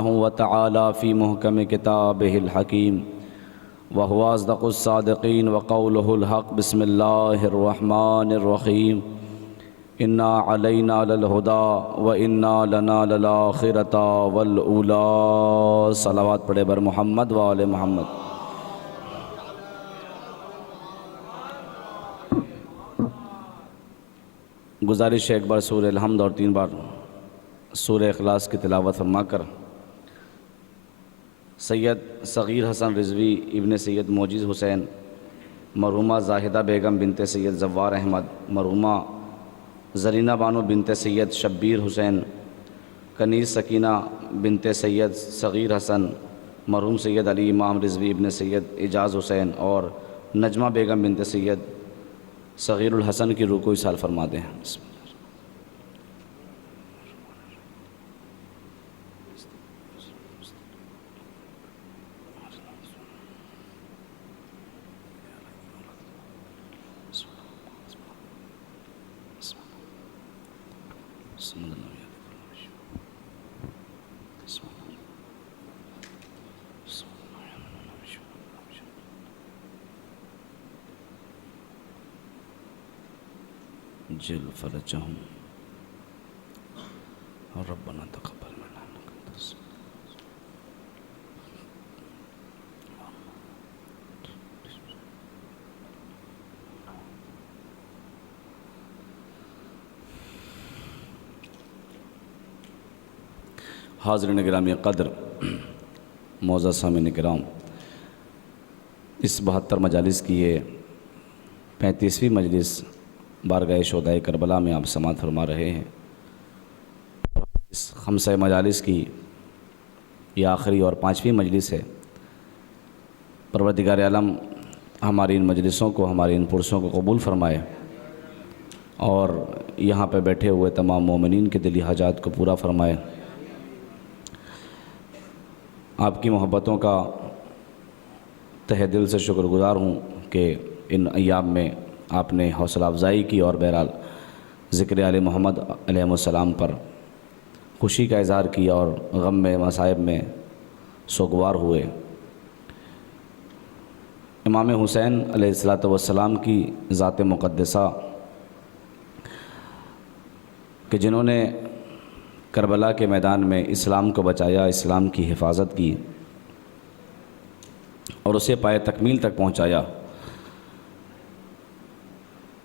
सुब्हानहु व तआला फ़ी मुहकम किताबिहिल हकीम व हुवा अस्दक़ुस सादिक़ीन व क़ौलुहुल हक़। बिस्मिल्लाहिर रहमानिर रहीम। इन्ना अलैना लल हुदा व इन्ना लना लल आखिरता वल ऊला। सलावत पढ़े बर मोहम्मद व आले मोहम्मद। गुजारिश है एक बार सूरह अल-हम्द और 3 बार सूरह इखलास की तिलावत फरमाकर सैयद सग़ीर हसन रिज़वी इब्ने सैयद मोजिज़ हुसैन, मरहुमा ज़ाहिदा बेगम बिनते सैयद ज़व्वार अहमद, मरहुमा ज़रीना बानो बिनते सैयद शब्बीर हुसैन, कनीज़ सकीना बिनते सैयद सग़ीर हसन, मरहुम सैयद अली इमाम रिज़वी इब्ने सैयद एजाज़ हुसैन और नजमा बेगम बिनते सैयद सग़ीरुल हसन की रूह को इसाल फरमा दें। जिल फरजहुम और रब्बना तक़ब्बल मिन्ना इन्नका अंतस हाज़रीन गिरामी क़द्र, मौज़ा सामीन किराम, इस 72 मजालिस की ये 35वीं मजलिस बारगाह शुहदाए करबला में आप समात फरमा रहे हैं। इस 5 मजालिस की ये आखिरी और 5वीं मजलिस है। परवरदिगार आलम हमारी इन मजलिसों को, हमारी इन पुरसों को कबूल फ़रमाए और यहाँ पे बैठे हुए तमाम मोमिनीन के दिली हाजात को पूरा फ़रमाए। आपकी मोहब्बतों का तहे दिल से शुक्रगुज़ार हूँ कि इन अय्याम में आपने हौसला अफजाई की और बहरहाल ज़िक्र आले मोहम्मद अलैहिस्सलाम पर खुशी का इज़हार किया और गम में, मसाइब में सोगवार हुए। इमाम हुसैन अलैहिस्सलातु वस्सलाम की ज़ात मुक़द्दसा कि जिन्होंने करबला के मैदान में इस्लाम को बचाया, इस्लाम की हिफाजत की और उसे पाए तकमील तक पहुँचाया।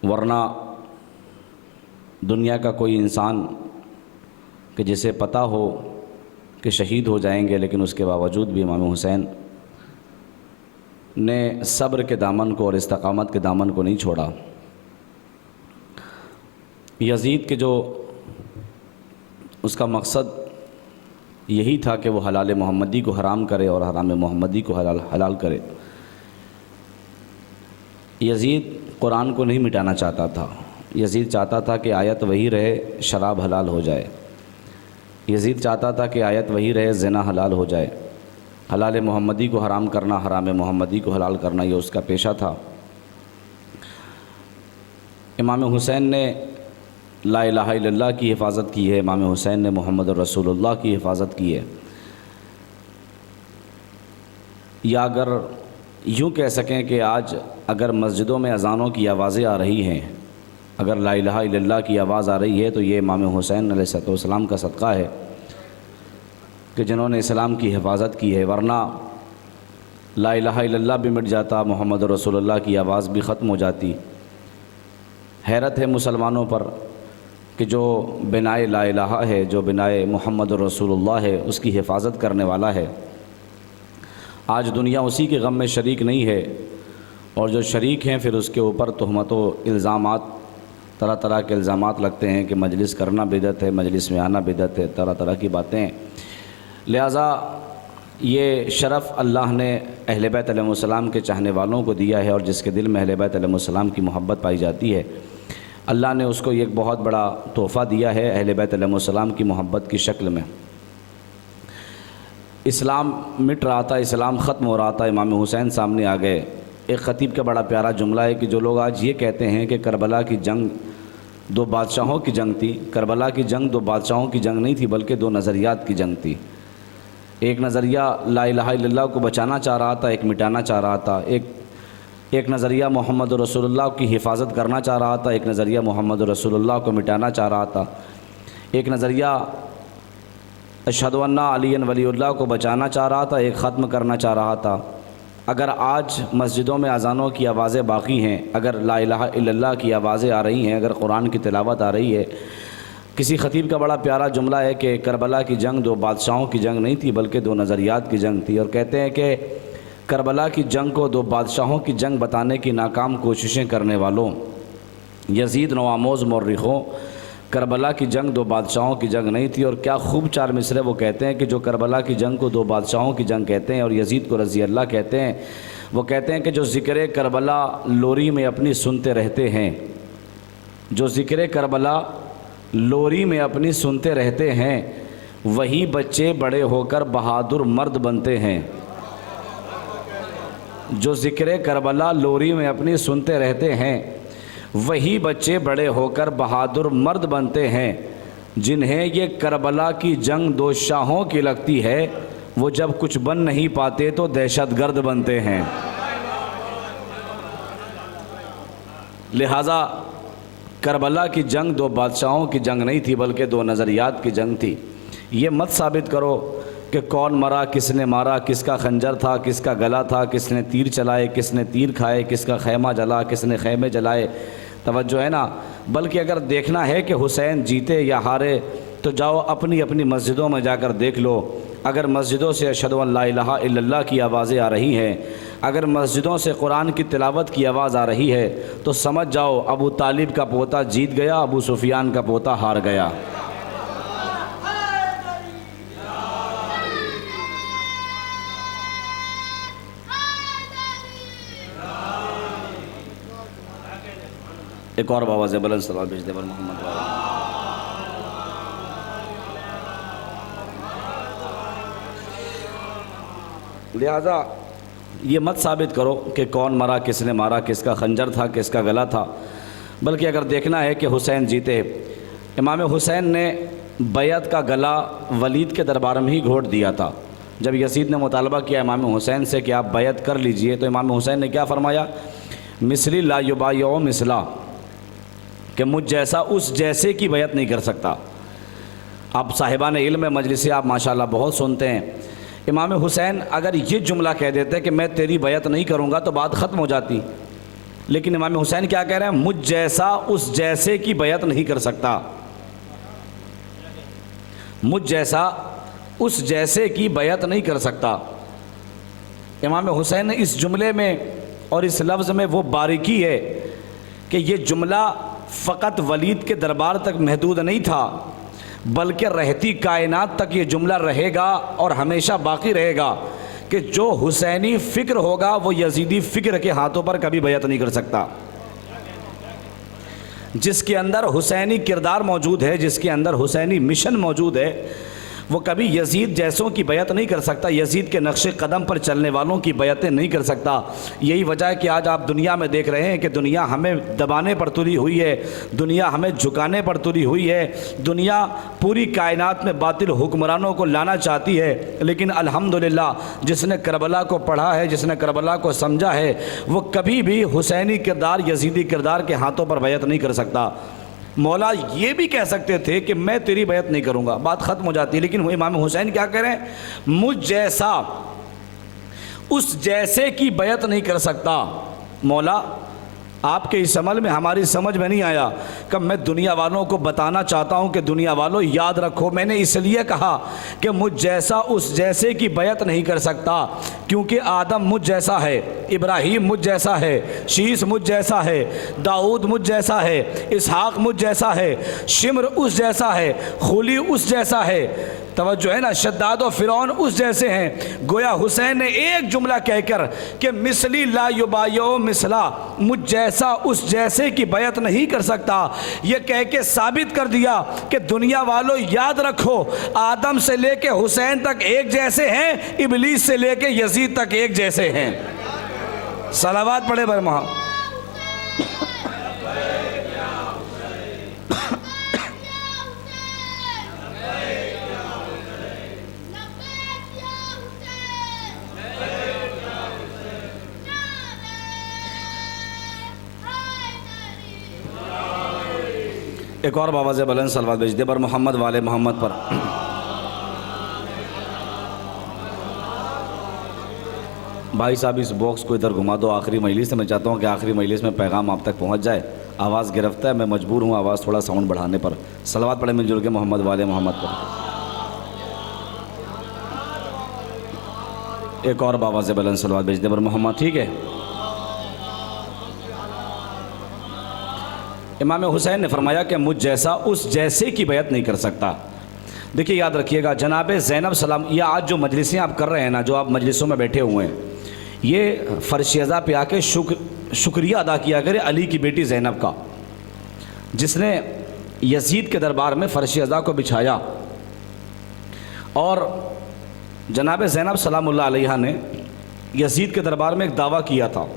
वरना दुनिया का कोई इंसान कि जिसे पता हो कि शहीद हो जाएंगे, लेकिन उसके बावजूद भी इमाम हुसैन ने सब्र के दामन को और इस्तकामत के दामन को नहीं छोड़ा। यज़ीद के जो उसका मकसद यही था कि वो हलाल मोहम्मदी को हराम करे और हराम मोहम्मदी को हलाल करे। यज़ीद कुरान को नहीं मिटाना चाहता था। यज़ीद चाहता था कि आयत वही रहे, शराब हलाल हो जाए। यज़ीद चाहता था कि आयत वही रहे, ज़िना हलाल हो जाए। हलाल मोहम्मदी को हराम करना, हराम मोहम्मदी को हलाल करना, ये उसका पेशा था। इमाम हुसैन ने ला इलाहा इल्लल्लाह की हिफाजत की है, इमाम हुसैन ने मोहम्मद रसूलुल्लाह की हिफाजत की है। या अगर यूँ कह सकें कि आज अगर मस्जिदों में अज़ानों की आवाज़ें आ रही हैं, अगर ला इलाहा इल्लल्लाह की आवाज़ आ रही है तो ये इमाम हुसैन अलैहिस्सलाम का सदक़ा है कि जिन्होंने इस्लाम की हिफाजत की है। वरना ला इलाहा इल्लल्लाह भी मिट जाता, मोहम्मद रसूलुल्लाह की आवाज़ भी ख़त्म हो जाती। हैरत है मुसलमानों पर कि जो बिनाए ला इलाहा है, जो बिनाए मोहम्मद रसूलुल्लाह है, उसकी हिफाजत करने वाला है, आज दुनिया उसी के गम में शरीक नहीं है। और जो शरीक हैं फिर उसके ऊपर तहमत इल्ज़ामात, तरह तरह के इल्ज़ामात लगते हैं कि मजलिस करना बिदअत है, मजलिस में आना बिदअत है, तरह तरह की बातें। लिहाजा ये शरफ़ अल्लाह ने अहले बैत अलैहिस्सलाम के चाहने वालों को दिया है और जिसके दिल में अहले बैत अलैहिस्सलाम की मोहब्बत पाई जाती है, अल्लाह ने उसको एक बहुत बड़ा तोहफ़ा दिया है अहले बैत अलैहिस्सलाम की मोहब्बत की शक्ल में। इस्लाम मिट रहा था, इस्लाम ख़त्म हो रहा था, इमाम हुसैन सामने आ गए। एक ख़तीब का बड़ा प्यारा जुमला है कि जो लोग आज ये कहते हैं कि करबला की जंग 2 बादशाहों की जंग थी, करबला की जंग 2 बादशाहों की जंग नहीं थी बल्कि 2 नज़रियात की जंग थी। एक नज़रिया ला इलाहा इल्लल्लाह को बचाना चाह रहा था, एक मिटाना चाह रहा था। एक नज़रिया मोहम्मद रसूलुल्लाह की हिफाजत करना चाह रहा था, एक नज़रिया मोहम्मद रसूलुल्लाह को मिटाना चाह रहा था। एक नज़रिया अशहदु अन्ना अली वलीउल्लाह को बचाना चाह रहा था, एक ख़त्म करना चाह रहा था। अगर आज मस्जिदों में अज़ानों की आवाज़ें बाकी हैं, अगर ला इलाहा इल्लल्लाह की आवाज़ें आ रही हैं, अगर कुरान की तिलावत आ रही है, किसी ख़तीब का बड़ा प्यारा जुमला है कि करबला की जंग दो बादशाहों की जंग नहीं थी बल्कि दो नज़रियात की जंग थी। और कहते हैं कि करबला की जंग को दो बादशाहों की जंग बताने की नाकाम कोशिशें करने वालों, यजीद नवामोज़ मौर्रिखों, करबला की जंग दो बादशाहों की जंग नहीं थी। और क्या खूब चार मिसरे वो कहते हैं कि जो करबला की जंग को दो बादशाहों की जंग कहते हैं और यजीद को रज़ी अल्लाह कहते हैं, वो कहते हैं कि जो ज़िक्र करबला लोरी में अपनी सुनते रहते हैं, जो ज़िक्र करबला लोरी में अपनी सुनते रहते हैं, वही बच्चे बड़े होकर बहादुर मर्द बनते हैं। जो ज़िक्र करबला लोरी में अपनी सुनते रहते हैं, वही बच्चे बड़े होकर बहादुर मर्द बनते हैं। जिन्हें ये करबला की जंग दो शाहों की लगती है, वो जब कुछ बन नहीं पाते तो दहशतगर्द बनते हैं। लिहाजा करबला की जंग दो बादशाहों की जंग नहीं थी बल्कि दो नज़रियात की जंग थी। ये मत साबित करो कि कौन मरा, किसने मारा, किसका खंजर था, किसका गला था, किसने तीर चलाए, किसने तीर खाए, किसका खैमा जला, किसने खैमे जलाए। तवज्जो है ना। बल्कि अगर देखना है कि हुसैन जीते या हारे तो जाओ अपनी अपनी मस्जिदों में जाकर देख लो। अगर मस्जिदों से अशहदु अन ला इलाहा इल्लल्लाह की आवाज़ें आ रही हैं, अगर मस्जिदों से कुरान की तिलावत की आवाज़ आ रही है, तो समझ जाओ अबू तालिब का पोता जीत गया, अबू सुफियान का पोता हार गया। एक और बाबा से बुलंद सलाम भेज दे बर मोहम्मद वाला। लिहाजा ये मत साबित करो कि कौन मरा, किसने मारा, किसका खंजर था, किसका गला था। बल्कि अगर देखना है कि हुसैन जीते, इमाम हुसैन ने बैत का गला वलीद के दरबार में ही घोट दिया था। जब यजीद ने मुतालबा किया इमाम हुसैन से कि आप बैत कर लीजिए, तो इमाम हुसैन ने क्या फरमाया, मिसली ला युबाय्यु मिसला, कि मुझ जैसा उस जैसे की बैत नहीं कर सकता। आप साहिबान इल्म मजलिस आप माशाल्लाह बहुत सुनते हैं। इमाम हुसैन अगर ये जुमला कह देते कि मैं तेरी बैत नहीं करूँगा तो बात ख़त्म हो जाती, लेकिन इमाम हुसैन क्या कह रहे हैं, मुझ जैसा उस जैसे की बैत नहीं कर सकता, मुझ जैसा उस जैसे की बैत नहीं कर सकता। इमाम हुसैन ने इस जुमले में और इस लफ्ज़ में वो बारीकी है कि ये जुमला फ़कत वलीद के दरबार तक महदूद नहीं था, बल्कि रहती कायनात तक ये जुमला रहेगा और हमेशा बाकी रहेगा कि जो हुसैनी फ़िक्र होगा वो यजीदी फ़िक्र के हाथों पर कभी बैत नहीं कर सकता। जिसके अंदर हुसैनी किरदार मौजूद है, जिसके अंदर हुसैनी मिशन मौजूद है, वो कभी यजीद जैसों की बैत नहीं कर सकता, यजीद के नक्शे कदम पर चलने वालों की बैतें नहीं कर सकता। यही वजह है कि आज आप दुनिया में देख रहे हैं कि दुनिया हमें दबाने पर तुली हुई है, दुनिया हमें झुकाने पर तुली हुई है, दुनिया पूरी कायनात में बातिल हुक्मरानों को लाना चाहती है। लेकिन अल्हम्दुलिल्लाह जिसने करबला को पढ़ा है, जिसने करबला को समझा है, वो कभी भी हुसैनी किरदार, यजीदी किरदार के हाथों पर बैत नहीं कर सकता। मौला ये भी कह सकते थे कि मैं तेरी बैत नहीं करूँगा, बात ख़त्म हो जाती है। लेकिन वो इमाम हुसैन क्या कह रहे हैं, मुझ जैसा उस जैसे की बैत नहीं कर सकता। मौला आपके इस अमल में हमारी समझ में नहीं आया। कब मैं दुनिया वालों को बताना चाहता हूँ कि दुनिया वालों याद रखो, मैंने इसलिए कहा कि मुझ जैसा उस जैसे की बैत नहीं कर सकता, क्योंकि आदम मुझ जैसा है, इब्राहीम मुझ जैसा है, शीस मुझ जैसा है, दाऊद मुझ जैसा है, इसहाक मुझ जैसा है, शिम्र उस जैसा है, खुली उस जैसा है। तवज्जो है ना, शद्दाद और फ़िरौन उस जैसे हैं। गोया हुसैन ने एक जुमला कहकर कि मिसली ला युबाय्यु मिसला, मुझ जैसा उस जैसे की बैत नहीं कर सकता, ये कह के साबित कर दिया कि दुनिया वालों याद रखो, आदम से लेके हुसैन तक एक जैसे हैं, इबलीस से लेके यजीद तक एक जैसे हैं। सलावात पढ़े बर महा। एक और बाबा से बुलंद सलवात भेज दे पर मोहम्मद वाले मोहम्मद पर। भाई साहब इस बॉक्स को इधर घुमा दो आखिरी मजलिस से। मैं चाहता हूँ कि आखिरी मजलिस में पैगाम आप तक पहुँच जाए। आवाज़ गिरफ्ता है, मैं मजबूर हूँ आवाज़ थोड़ा साउंड बढ़ाने पर। सलवात पढ़े मिलजुल के मोहम्मद वाले मोहम्मद पर। एक और बाबा से बुलंद सलवात भेज दे पर मोहम्मद। ठीक है। इमाम हुसैन ने फरमाया कि मुझ जैसा उस जैसे की बैत नहीं कर सकता। देखिए याद रखिएगा जनाब ज़ैनब सलाम, ये आज जो मजलिसें आप कर रहे हैं ना, जो आप मजलिसों में बैठे हुए हैं, ये फ़र्श-ए-अज़ा पे आके शुक्रिया अदा किया करे अली की बेटी ज़ैनब का, जिसने यजीद के दरबार में फ़र्श-ए-अज़ा को बिछाया। और जनाब ज़ैनब सलामुल्लाह अलैहा ने यजीद के दरबार में एक दावा किया था,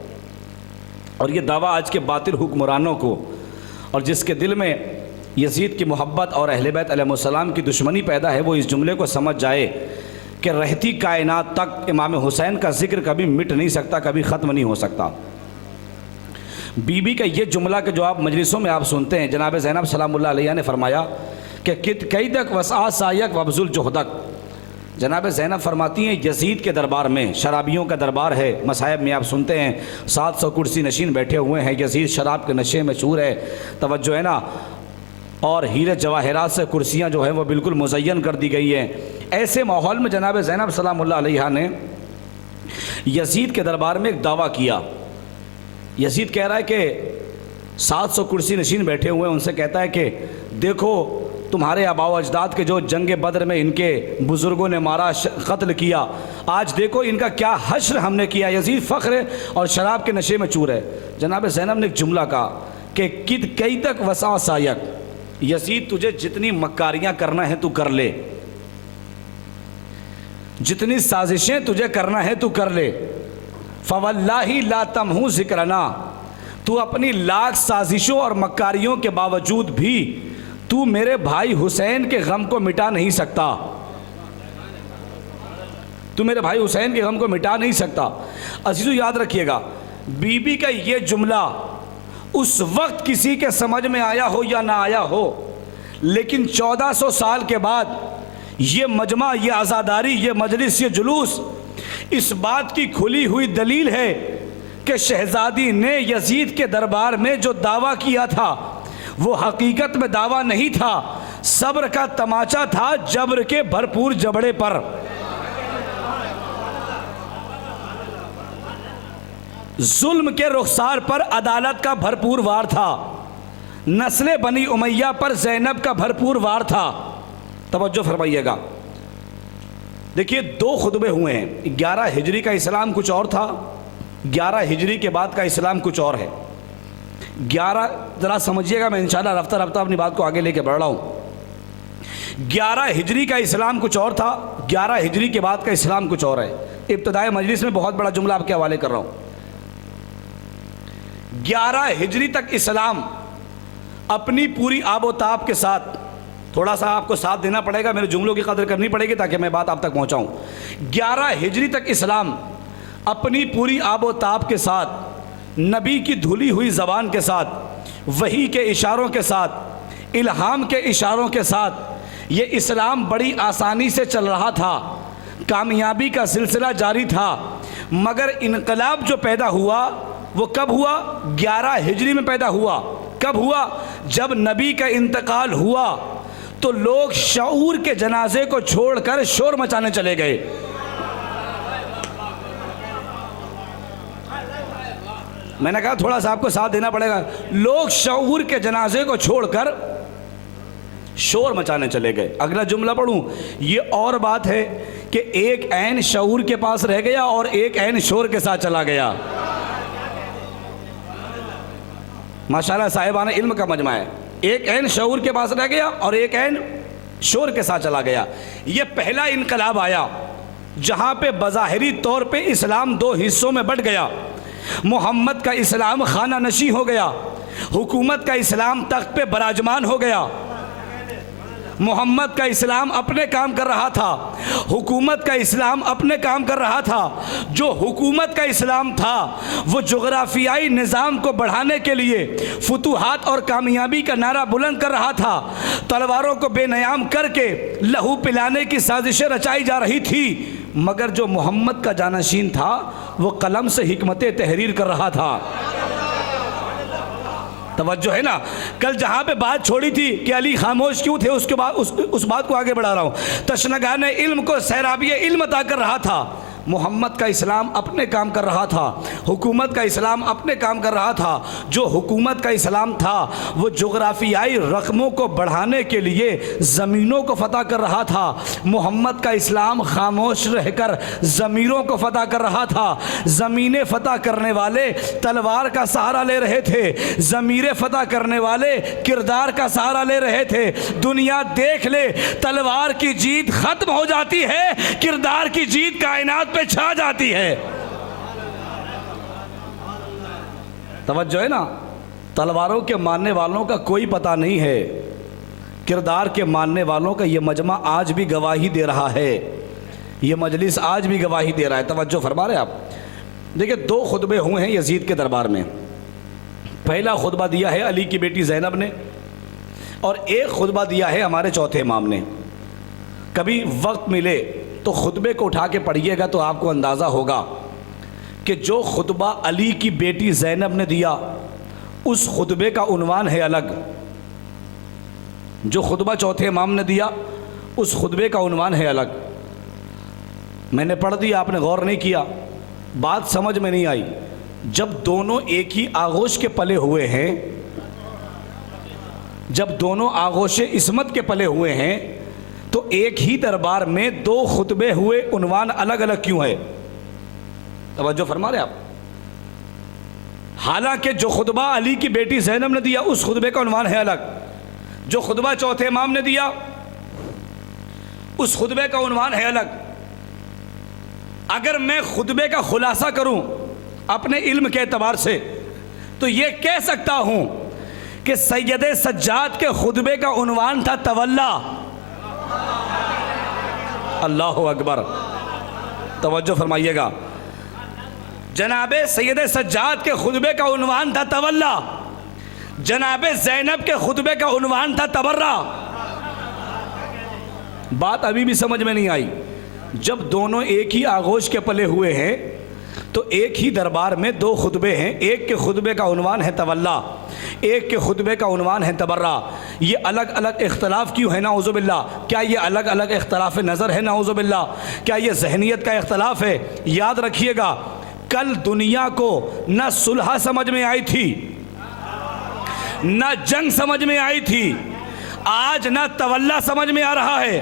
और ये दावा आज के बातिल हुक्मरानों को और जिसके दिल में यजीद की मोहब्बत और अहले बैत अलैहिस्सलाम की दुश्मनी पैदा है, वो इस जुमले को समझ जाए कि रहती कायनात तक इमाम हुसैन का जिक्र कभी मिट नहीं सकता, कभी ख़त्म नहीं हो सकता। बीबी का ये जुमला के जो आप मजलिसों में आप सुनते हैं, जनाब ज़ैनब सलामुल्लाह अलैहा ने फरमाया कि कित कैदक वसा सायक वब्जुल जोहदक। जनाब ज़ैनब फरमाती हैं यजीद के दरबार में, शराबियों का दरबार है, मसायब में आप सुनते हैं 700 कुर्सी नशीन बैठे हुए हैं, यजीद शराब के नशे में चूर है, तवज्जो है ना, और हीरे जवाहरात से कुर्सियाँ जो है वो बिल्कुल मुज़य्यन कर दी गई हैं। ऐसे माहौल में जनाब ज़ैनब सलामुल्लाह अलैहा ने यजीद के दरबार में एक दावा किया। यजीद कह रहा है कि 700 कुर्सी नशीन बैठे हुए हैं, उनसे कहता है कि देखो तुम्हारे आबाओ अजदाद के जो जंग बदर में इनके बुज़ुर्गों ने मारा, कत्ल किया, आज देखो इनका क्या हश्र हमने किया। यजीद फ़ख्र है और शराब के नशे में चूर है। जनाब ज़ैनब ने एक जुमला कहा कि किद कई तक वसा सायक, यजीद तुझे जितनी मक्कारियाँ करना है तू कर ले, जितनी साजिशें तुझे करना है तू कर ले, फवल्लाही ला तमहू ज़िक्रना, तू अपनी लाख साजिशों और मक्कारियों के बावजूद भी तू मेरे भाई हुसैन के गम को मिटा नहीं सकता, तू मेरे भाई हुसैन के गम को मिटा नहीं सकता। अजीज़ों याद रखिएगा, बीबी का ये जुमला उस वक्त किसी के समझ में आया हो या ना आया हो, लेकिन 1400 साल के बाद ये मजमा, ये आज़ादारी, ये मजलिस, ये जुलूस इस बात की खुली हुई दलील है कि शहजादी ने यजीद के दरबार में जो दावा किया था वो हकीकत में दावा नहीं था, सब्र का तमाचा था जबर के भरपूर जबड़े पर। जुल्म के रुखसार पर अदालत का भरपूर वार था, नस्ले बनी उमैया पर ज़ैनब का भरपूर वार था। तवज्जो फरमाइएगा, देखिए 2 खुतबे हुए हैं। 11 हिजरी का इस्लाम कुछ और था, 11 हिजरी के बाद का इस्लाम कुछ और है। 11 ज़रा समझिएगा, मैं इंशाल्लाह रफ्ता रफ्ता अपनी बात को आगे लेके बढ़ रहा हूँ। 11 हिजरी का इस्लाम कुछ और था, 11 हिजरी के बाद का इस्लाम कुछ और है। इब्तिदाई मजलिस में बहुत बड़ा जुमला आपके हवाले कर रहा हूँ। 11 हिजरी तक इस्लाम अपनी पूरी आबोताब के साथ, थोड़ा सा आपको साथ देना पड़ेगा, मेरे जुमलों की कदर करनी पड़ेगी ताकि मैं बात आप तक पहुँचाऊँ। 11 हिजरी तक इस्लाम अपनी पूरी आबोताब के साथ, नबी की धुली हुई ज़बान के साथ, वही के इशारों के साथ, इल्हाम के इशारों के साथ ये इस्लाम बड़ी आसानी से चल रहा था, कामयाबी का सिलसिला जारी था। मगर इनकलाब जो पैदा हुआ वो कब हुआ? 11 हिजरी में पैदा हुआ। कब हुआ? जब नबी का इंतकाल हुआ तो लोग शऊर के जनाजे को छोड़कर शोर मचाने चले गए। मैंने कहा थोड़ा सा आपको साथ देना पड़ेगा। लोग शऊर के जनाजे को छोड़कर शोर मचाने चले गए। अगला जुमला पढ़ूं, ये और बात है कि एक ऐन शऊर के पास रह गया और एक ऐन शोर के साथ चला गया। माशाल्लाह साहिबाना इल्म का मजमा है। एक ऐन शऊर के पास रह गया और एक ऐन शोर के साथ चला गया। ये पहला इनकलाब आया जहाँ पे बज़ाहिरी तौर पे इस्लाम 2 हिस्सों में बट गया। मोहम्मद का इस्लाम खाना नशी हो गया, हुकूमत का इस्लाम तख्त पे बराजमान हो गया। मोहम्मद का इस्लाम अपने काम कर रहा था, हुकूमत का इस्लाम अपने काम कर रहा था। जो हुकूमत का इस्लाम था वो जोग्राफियाई निज़ाम को बढ़ाने के लिए फुतूहात और कामयाबी का नारा बुलंद कर रहा था। तलवारों को बेनयाम करके लहू पिलाने की साजिशें रचाई जा रही थी, मगर जो मोहम्मद का जानशीन था वो कलम से हिकमत तहरीर कर रहा था। तवज्जो है ना। कल जहाँ पे बात छोड़ी थी कि अली खामोश क्यों थे, उसके बाद उस बात को आगे बढ़ा रहा हूँ। तशनगान इल्म को सैराबी इल्म अता कर रहा था। मोहम्मद का इस्लाम अपने काम कर रहा था, हुकूमत का इस्लाम अपने काम कर रहा था। जो हुकूमत का इस्लाम था वो जोग्राफियाई रकमों को बढ़ाने के लिए ज़मीनों को फतह कर रहा था। मोहम्मद का इस्लाम खामोश रहकर ज़मीरों को फतह कर रहा था। ज़मीनें फतह करने वाले तलवार का सहारा ले रहे थे, ज़मीरें फतह करने वाले किरदार का सहारा ले रहे थे। दुनिया देख ले, तलवार की जीत ख़त्म हो जाती है, किरदार की जीत कायनात पे छा जाती है। तवज्जो है ना। तलवारों के मानने वालों का कोई पता नहीं है, किरदार के मानने वालों का ये मजमा आज भी गवाही दे रहा है, ये मजलिस आज भी गवाही दे रहा है। तवज्जो फरमा रहे आप। देखिए, 2 खुतबे हुए हैं यजीद के दरबार में। पहला खुतबा दिया है अली की बेटी ज़ैनब ने और एक खुतबा दिया है हमारे चौथे इमाम ने। कभी वक्त मिले तो खुतबे को उठा के पढ़िएगा तो आपको अंदाज़ा होगा कि जो खुतबा अली की बेटी ज़ैनब ने दिया उस खुतबे का उन्वान है अलग, जो खुतबा चौथे इमाम ने दिया उस खुतबे का उन्वान है अलग। मैंने पढ़ दिया, आपने गौर नहीं किया, बात समझ में नहीं आई। जब दोनों एक ही आगोश के पले हुए हैं, जब दोनों आगोश इस्मत के पले हुए हैं, तो एक ही दरबार में 2 खुतबे हुए, उन्वान अलग अलग क्यों है? तवज्जो फरमा रहे आप। हालांकि जो खुतबा अली की बेटी ज़ैनब ने दिया उस खुतबे का उन्वान है अलग, जो खुतबा चौथे इमाम ने दिया उस खुतबे का उन्वान है अलग। अगर मैं खुतबे का खुलासा करूं अपने इल्म के एतबार से तो ये कह सकता हूं कि सैयद सज्जाद के खुतबे का उन्वान था तवल्ला। अल्लाह अकबर, तवज्जो फरमाइएगा। जनाबे सैयद सज्जाद के खुतबे का उन्वान था तवल्ला, जनाबे ज़ैनब के खुतबे का उन्वान था तबर्रा। बात अभी भी समझ में नहीं आई। जब दोनों एक ही आगोश के पले हुए हैं तो एक ही दरबार में 2 खुतबे हैं, एक के खुतबे का उन्वान है तवल्ला, एक के खुतबे का उन्वान है तबर्रा। ये अलग अलग इख्तलाफ क्यों है? नाउज़ुबिल्लाह। क्या ये अलग अलग इख्तलाफ नज़र है? नाउज़ुबिल्लाह। क्या ये जहनीत का इख्तलाफ है? याद रखिएगा, कल दुनिया को न सुलह समझ में आई थी, न जंग समझ में आई थी, आज न तवल्ला समझ में आ रहा है,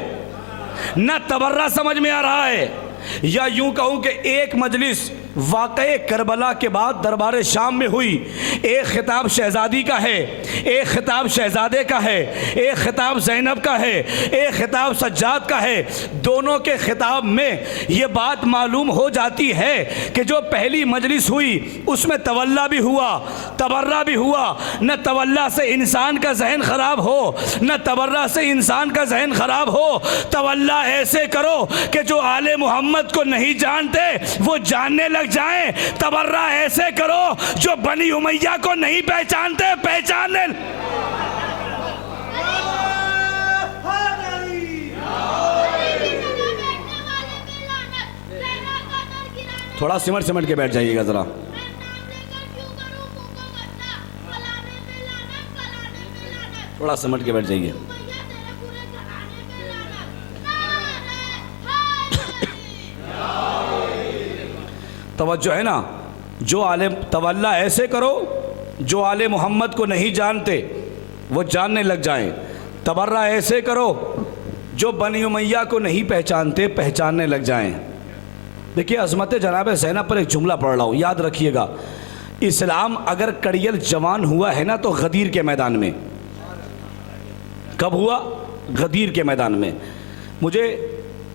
न तबर्रा समझ में आ रहा है। या यूं कहूं कि एक मजलिस वाक़े करबला के बाद दरबार शाम में हुई। एक खिताब शहजादी का है, एक खिताब शहजादे का है, एक खिताब ज़ैनब का है, एक खिताब सज्जाद का है। दोनों के खिताब में ये बात मालूम हो जाती है कि जो पहली मजलिस हुई उसमें तवल्ला भी हुआ, तबर्रा भी हुआ। न तवल्ला से इंसान का जहन ख़राब हो, न तबर्रा से इंसान का जहन ख़राब हो। तवल्ला ऐसे करो कि जो आले मोहम्मद को नहीं जानते वो जानने लग जाएं। तबर्रा ऐसे करो जो बनी उमैया को नहीं पहचानते पहचानने। थोड़ा सिमट सिमट के बैठ जाइएगा जरा। थोड़ा सिमट के बैठ जाइए। तवज्जो है ना। जो आले तवल्ला ऐसे करो जो आले मोहम्मद को नहीं जानते वो जानने लग जाएं। तबर्रा ऐसे करो जो बनी उमैया को नहीं पहचानते पहचानने लग जाएं। देखिए, अज़मत जनाब ज़ैनब पर एक जुमला पढ़ रहा हूँ, याद रखिएगा। इस्लाम अगर कड़ियल जवान हुआ है ना तो गदीर के मैदान में। कब हुआ? गदीर के मैदान में। मुझे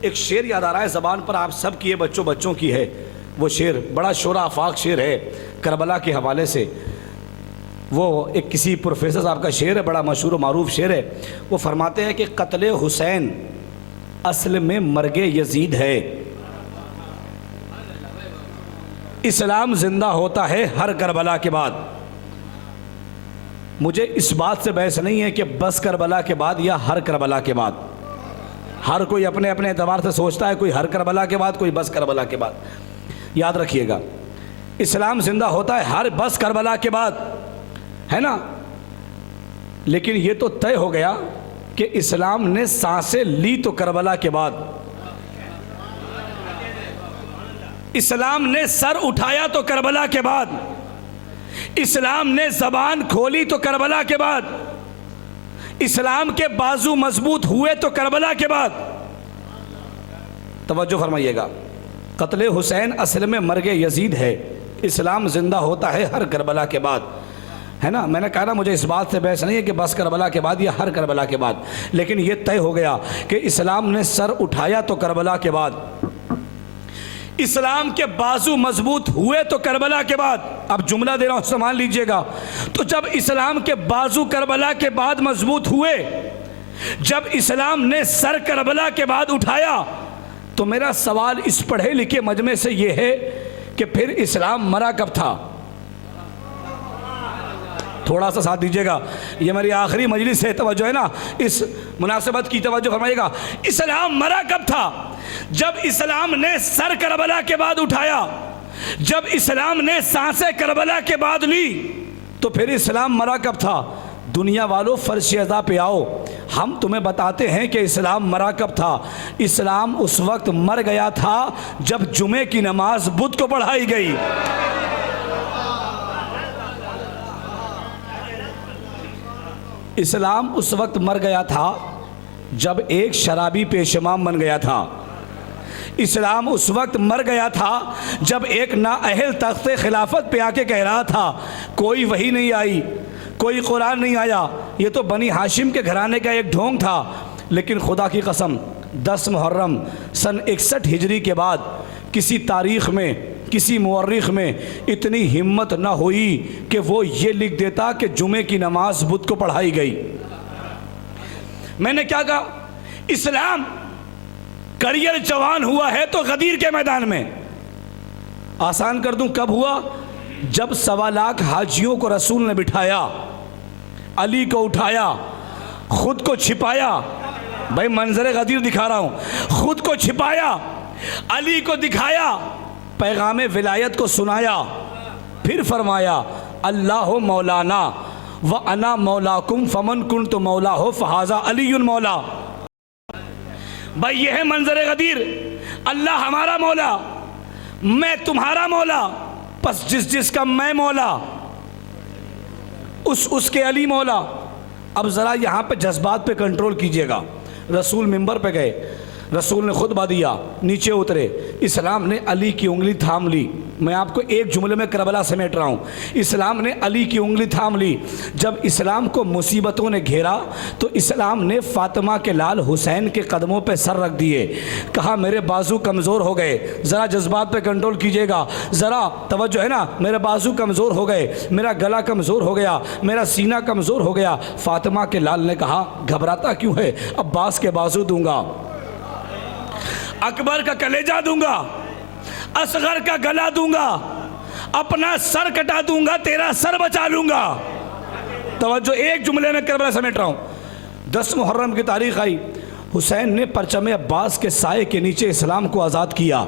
एक शेर याद आ रहा है ज़बान पर, आप सब की है, बच्चों की है वो शेर, बड़ा शोरा आफाक शेर है करबला के हवाले से। वो एक किसी प्रोफेसर साहब का शेर है, बड़ा मशहूर मारूफ शेर है। वो फरमाते हैं कि कत्ले हुसैन असल में मर्गे यजीद है, इस्लाम जिंदा होता है हर करबला के बाद। मुझे इस बात से बहस नहीं है कि बस करबला के बाद या हर करबला के बाद। हर कोई अपने अपने एतबार से सोचता है, कोई हर करबला के बाद, कोई बस करबला के बाद। याद रखिएगा, इस्लाम जिंदा होता है हर बस करबला के बाद, है ना। लेकिन ये तो तय हो गया कि इस्लाम ने सांसें ली तो करबला के बाद, इस्लाम ने सर उठाया तो करबला के बाद, इस्लाम ने जबान खोली तो करबला के बाद, इस्लाम के बाजू मजबूत हुए तो करबला के बाद। तवज्जो फरमाइएगा, कत्ले हुसैन असल में मर्गे यजीद है, इस्लाम जिंदा होता है हर करबला के बाद, है ना। मैंने कहा ना, मुझे इस बात से बहस नहीं है कि बस करबला के बाद या हर करबला के बाद, लेकिन ये तय हो गया कि इस्लाम ने सर उठाया तो करबला के बाद, इस्लाम के बाजू मजबूत हुए तो करबला के बाद। अब जुमला दे रहा हूं, संभाल लीजिएगा। तो जब इस्लाम के बाजू करबला के बाद मजबूत हुए, जब इस्लाम ने सर करबला के बाद उठाया, तो मेरा सवाल इस पढ़े लिखे मजमे से यह है कि फिर इस्लाम मरा कब था? थोड़ा सा साथ दीजिएगा, ये मेरी आखिरी मजलिस है, तवज्जो है ना, इस मुनासिबत की तवज्जो फरमाइएगा। इस्लाम मरा कब था? जब इस्लाम ने सर करबला के बाद उठाया, जब इस्लाम ने सांसें करबला के बाद ली, तो फिर इस्लाम मरा कब था? दुनिया वालों, फर्श अज़ा पे आओ, हम तुम्हें बताते हैं कि इस्लाम मरा कब था। इस्लाम उस वक्त मर गया था जब जुमे की नमाज बुत को पढ़ाई गई। इस्लाम उस वक्त मर गया था जब एक शराबी पेशमाम बन गया था। इस्लाम उस वक्त मर गया था जब एक नाअहल तख्ते खिलाफत पे आके कह रहा था कोई वही नहीं आई, कोई कुरान नहीं आया, ये तो बनी हाशिम के घराने का एक ढोंग था। लेकिन खुदा की कसम, 10 मुहर्रम सन 61 हिजरी के बाद किसी तारीख़ में, किसी मुअर्रिख में इतनी हिम्मत न हुई कि वो ये लिख देता कि जुमे की नमाज बुत को पढ़ाई गई। मैंने क्या कहा? इस्लाम करियर जवान हुआ है तो गदीर के मैदान में। आसान कर दूं, कब हुआ? जब 1.25 लाख हाजियों को रसूल ने बिठाया, अली को उठाया, खुद को छिपाया। भाई मंजर गदीर दिखा रहा हूं। खुद को छिपाया, अली को दिखाया, पैगाम विलायत को सुनाया, फिर फरमाया अल्लाह मौलाना व अना मौलाकुम फमन कुन्तु मौला हो फहाजा अलीयुन मौला। भाई ये है मंजर गदीर। अल्लाह हमारा मौला, मैं तुम्हारा मौला, बस जिसका मैं मौला उसके अली मौला। अब ज़रा यहाँ पे जज्बात पे कंट्रोल कीजिएगा। रसूल मिंबर पे गए, रसूल ने खुतबा दिया, नीचे उतरे, इस्लाम ने अली की उंगली थाम ली। मैं आपको एक जुमले में करबला समेट रहा हूँ। इस्लाम ने अली की उंगली थाम ली। जब इस्लाम को मुसीबतों ने घेरा तो इस्लाम ने फातिमा के लाल हुसैन के कदमों पे सर रख दिए। कहा मेरे बाजू कमज़ोर हो गए। ज़रा जज्बात पे कंट्रोल कीजिएगा, ज़रा तवज्जो है ना। मेरे बाजू कमज़ोर हो गए, मेरा गला कमज़ोर हो गया, मेरा सीना कमज़ोर हो गया। फातिमा के लाल ने कहा घबराता क्यों है? अब्बास के बाजू दूंगा, अकबर का कलेजा दूंगा, असगर का गला दूंगा, अपना सर कटा दूंगा, तेरा सर बचा लूंगा। तवज्जो, एक जुमले में करबला समेट रहा हूं। 10 मुहर्रम की तारीख आई, हुसैन ने परचम अब्बास के साए के नीचे इस्लाम को आज़ाद किया।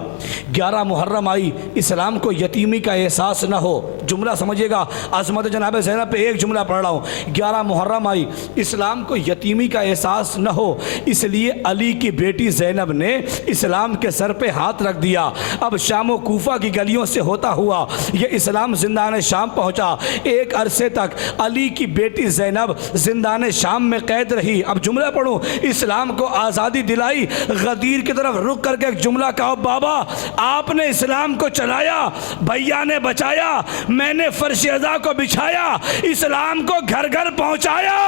11 मुहर्रम आई, इस्लाम को यतीमी का एहसास न हो। जुमला समझिएगा, अज़मत जनाब ज़ैनब पे एक जुमला पढ़ रहा हूँ। 11 मुहर्रम आई, इस्लाम को यतीमी का एहसास न हो, इसलिए अली की बेटी ज़ैनब ने इस्लाम के सर पे हाथ रख दिया। अब शाम व कूफा की गलियों से होता हुआ ये इस्लाम जिंदान शाम पहुँचा। एक अरसे तक अली की बेटी ज़ैनब जिंदान शाम में कैद रही। अब जुमला पढ़ूँ, इस्लाम को आज़ादी दिलाई। गदीर की तरफ रुक करके एक जुमला कहो, बाबा आपने इस्लाम को चलाया, भैया ने बचाया, मैंने फर्श अज़ा को बिछाया, इस्लाम को घर घर पहुंचाया।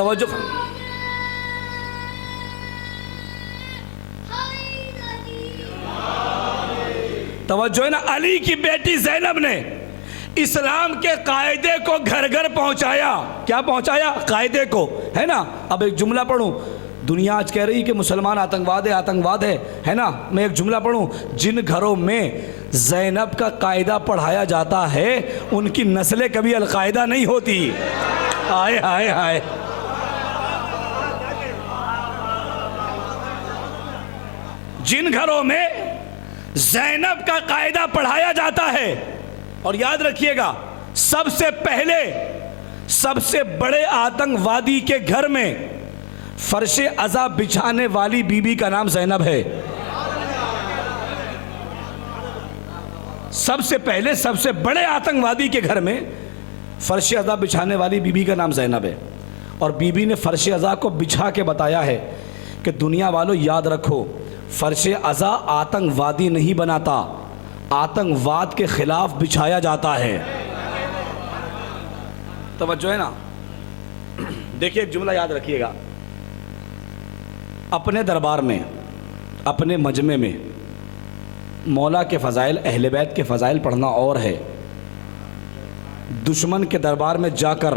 तवज्जो तवज्जो है ना। अली की बेटी ज़ैनब ने इस्लाम के कायदे को घर घर पहुंचाया। क्या पहुंचाया? कायदे को, है ना। अब एक जुमला पढ़ूं, दुनिया आज कह रही कि मुसलमान आतंकवाद है, आतंकवाद है ना। मैं एक जुमला पढ़ूं, जिन घरों में ज़ैनब का कायदा पढ़ाया जाता है उनकी नस्लें कभी अलकायदा नहीं होती। हाय हाय हाय। जिन घरों में ज़ैनब का कायदा पढ़ाया जाता है, और याद रखिएगा सबसे पहले सबसे बड़े आतंकवादी के घर में फर्शे अज़ा बिछाने वाली बीबी का नाम ज़ैनब है। सबसे पहले सबसे बड़े आतंकवादी के घर में फर्शे अज़ा बिछाने वाली बीबी का नाम ज़ैनब है। और बीबी ने फर्शे अज़ा को बिछा के बताया है कि दुनिया वालों याद रखो, फर्शे अज़ा आतंकवादी नहीं बनाता, आतंकवाद के खिलाफ बिछाया जाता है। तवज्जो है ना। देखिए एक जुमला याद रखिएगा, अपने दरबार में, अपने मजमे में मौला के फ़ज़ाइल, अहले बैत के फ़ज़ाइल पढ़ना और है, दुश्मन के दरबार में जाकर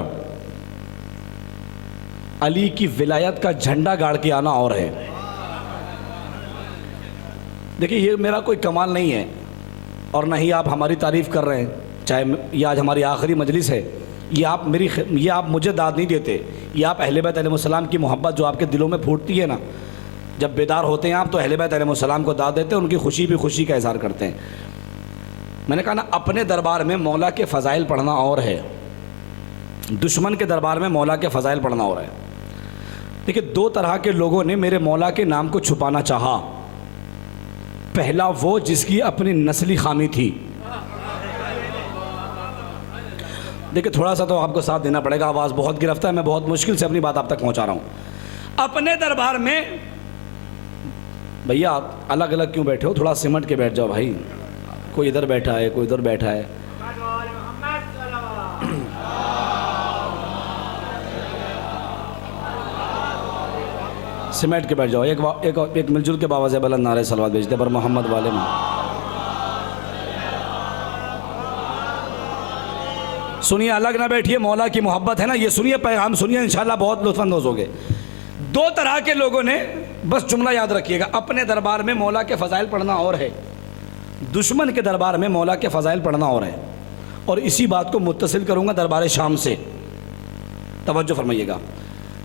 अली की विलायत का झंडा गाड़ के आना और है। देखिए ये मेरा कोई कमाल नहीं है और ना ही आप हमारी तारीफ़ कर रहे हैं, चाहे ये आज हमारी आखिरी मजलिस है, ये आप मुझे दाद नहीं देते, ये आप अहले बैत अलैहिस्सलाम की मोहब्बत जो आपके दिलों में फूटती है ना, जब बेदार होते हैं आप तो अहले बैत अलैहिस्सलाम को दाद देते हैं, उनकी खुशी भी खुशी का इज़हार करते हैं। मैंने कहा ना, अपने दरबार में मौला के फ़ज़ाइल पढ़ना और है, दुश्मन के दरबार में मौला के फ़ज़ाइल पढ़ना और है। देखिए दो तरह के लोगों ने मेरे मौला के नाम को छुपाना चाहा। पहला वो जिसकी अपनी नस्ली खामी थी। देखिए थोड़ा सा तो आपको साथ देना पड़ेगा, आवाज़ बहुत गिरफ्ता है, मैं बहुत मुश्किल से अपनी बात आप तक पहुंचा रहा हूं। अपने दरबार में भैया आप अलग अलग क्यों बैठे हो, थोड़ा सिमट के बैठ जाओ भाई, कोई इधर बैठा है कोई इधर बैठा है। सिमट के बैठ जाओ, एक मिलजुल के बाबा से बुलंद नारे सलवात भेजते पर मोहम्मद वाले में। सुनिए, अलग ना बैठिए, मौला की मोहब्बत है ना, ये सुनिए पैगाम सुनिए, इंशाल्लाह बहुत लुत्फानंदोज होंगे। दो तरह के लोगों ने, बस जुमला याद रखिएगा, अपने दरबार में मौला के फ़ज़ाइल पढ़ना और है, दुश्मन के दरबार में मौला के फ़ज़ाइल पढ़ना और है। और इसी बात को मुत्तसिल करूँगा दरबार शाम से, तवज्जो फरमाइएगा।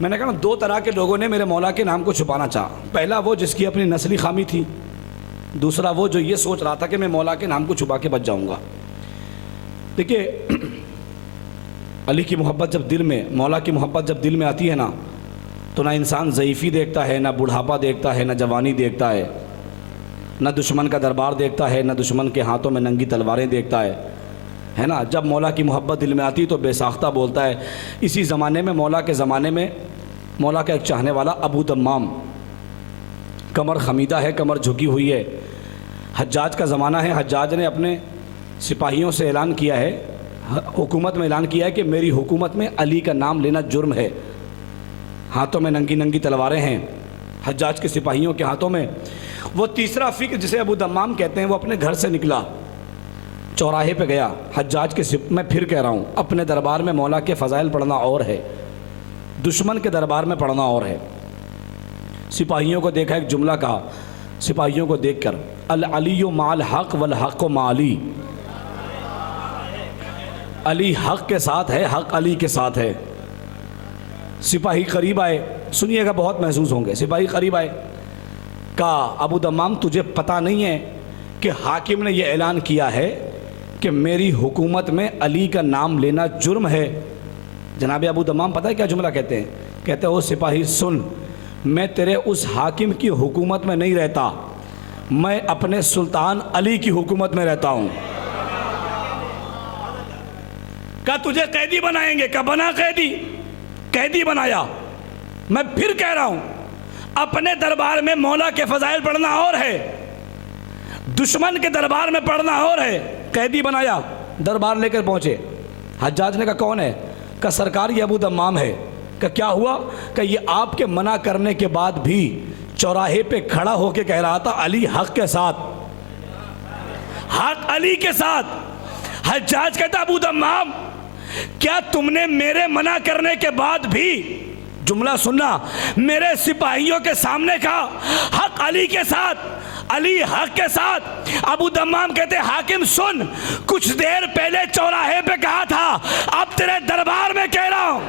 मैंने कहा दो तरह के लोगों ने मेरे मौला के नाम को छुपाना चाहा। पहला वो जिसकी अपनी नस्ली खामी थी, दूसरा वो जो ये सोच रहा था कि मैं मौला के नाम को छुपा के बच जाऊँगा। देखिए अली की मोहब्बत जब दिल में, मौला की मोहब्बत जब दिल में आती है ना, तो ना इंसान ज़ईफ़ी देखता है, ना बुढ़ापा देखता है, ना जवानी देखता है, ना दुश्मन का दरबार देखता है, ना दुश्मन के हाथों में नंगी तलवारें देखता है ना। जब मौला की मोहब्बत दिल में आती तो बेसाख्ता बोलता है। इसी ज़माने में, मौला के ज़माने में, मौला का एक चाहने वाला अबू दम्माम, कमर खमीदा है, कमर झुकी हुई है। हज्जाज का ज़माना है, हज्जाज ने अपने सिपाहियों से ऐलान किया है, हुकूमत में ऐलान किया है कि मेरी हुकूमत में अली का नाम लेना जुर्म है। हाथों में नंगी नंगी तलवारें हैं हज्जाज के सिपाहियों के हाथों में। वो तीसरा फ़िक्र जिसे अबू दम्माम कहते हैं, वो अपने घर से निकला, चौराहे पे गया, हज्जाज के मैं फिर कह रहा हूँ, अपने दरबार में मौला के फ़ज़ाइल पढ़ना और है, दुश्मन के दरबार में पढ़ना और है। सिपाहियों को देखा, एक जुमला कहा सिपाहियों को देखकर, अल अलियो माल हक़ वल हक़ मा अली, अली हक़ के साथ है, हक़ अली के साथ है। सिपाही करीब आए, सुनिएगा बहुत महसूस होंगे। सिपाही करीब आए, कहा अबू दम्माम तुझे पता नहीं है कि हाकिम ने यह ऐलान किया है कि मेरी हुकूमत में अली का नाम लेना जुर्म है। जनाब अबू दम्माम पता है क्या जुमला कहते हैं? कहते हैं ओ सिपाही सुन, मैं तेरे उस हाकिम की हुकूमत में नहीं रहता, मैं अपने सुल्तान अली की हुकूमत में रहता हूँ। क्या तुझे कैदी बनाएंगे? क्या बना कैदी, कैदी बनाया। मैं फिर कह रहा हूँ, अपने दरबार में मौला के फ़ज़ाइल पढ़ना और है, दुश्मन के दरबार में पढ़ना और है। कैदी बनाया, दरबार लेकर पहुँचे। हज्जाज ने कहा कौन है? का सरकार ये अबू दम्माम है। कि क्या हुआ कि ये आपके मना करने के बाद भी चौराहे पे खड़ा होके कह रहा था अली हक के साथ, हक अली के साथ। हज्जाज कहता अबू दम्माम क्या तुमने मेरे मना करने के बाद भी, जुमला सुनना, मेरे सिपाहियों के सामने कहा हक अली के साथ, अली हक के साथ। अबू दम्माम कहते हाकिम सुन, कुछ देर पहले चौराहे पे कहा था, अब तेरे दरबार में कह रहा हूं।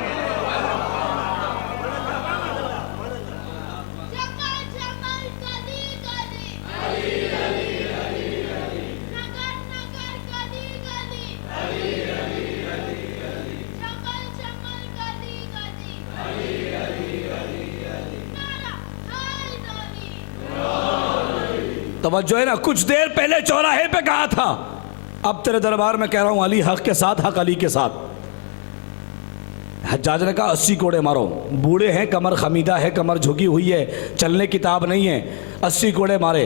तवज्जो है ना, कुछ देर पहले चौराहे पे कहा था, अब तेरे दरबार में कह रहा हूं अली हक के साथ, हक अली के साथ। हज्जाज ने कहा 80 कोड़े मारो, बूढ़े हैं, कमर खमीदा है, कमर झुकी हुई है, चलने की ताब नहीं है, 80 कोड़े मारे।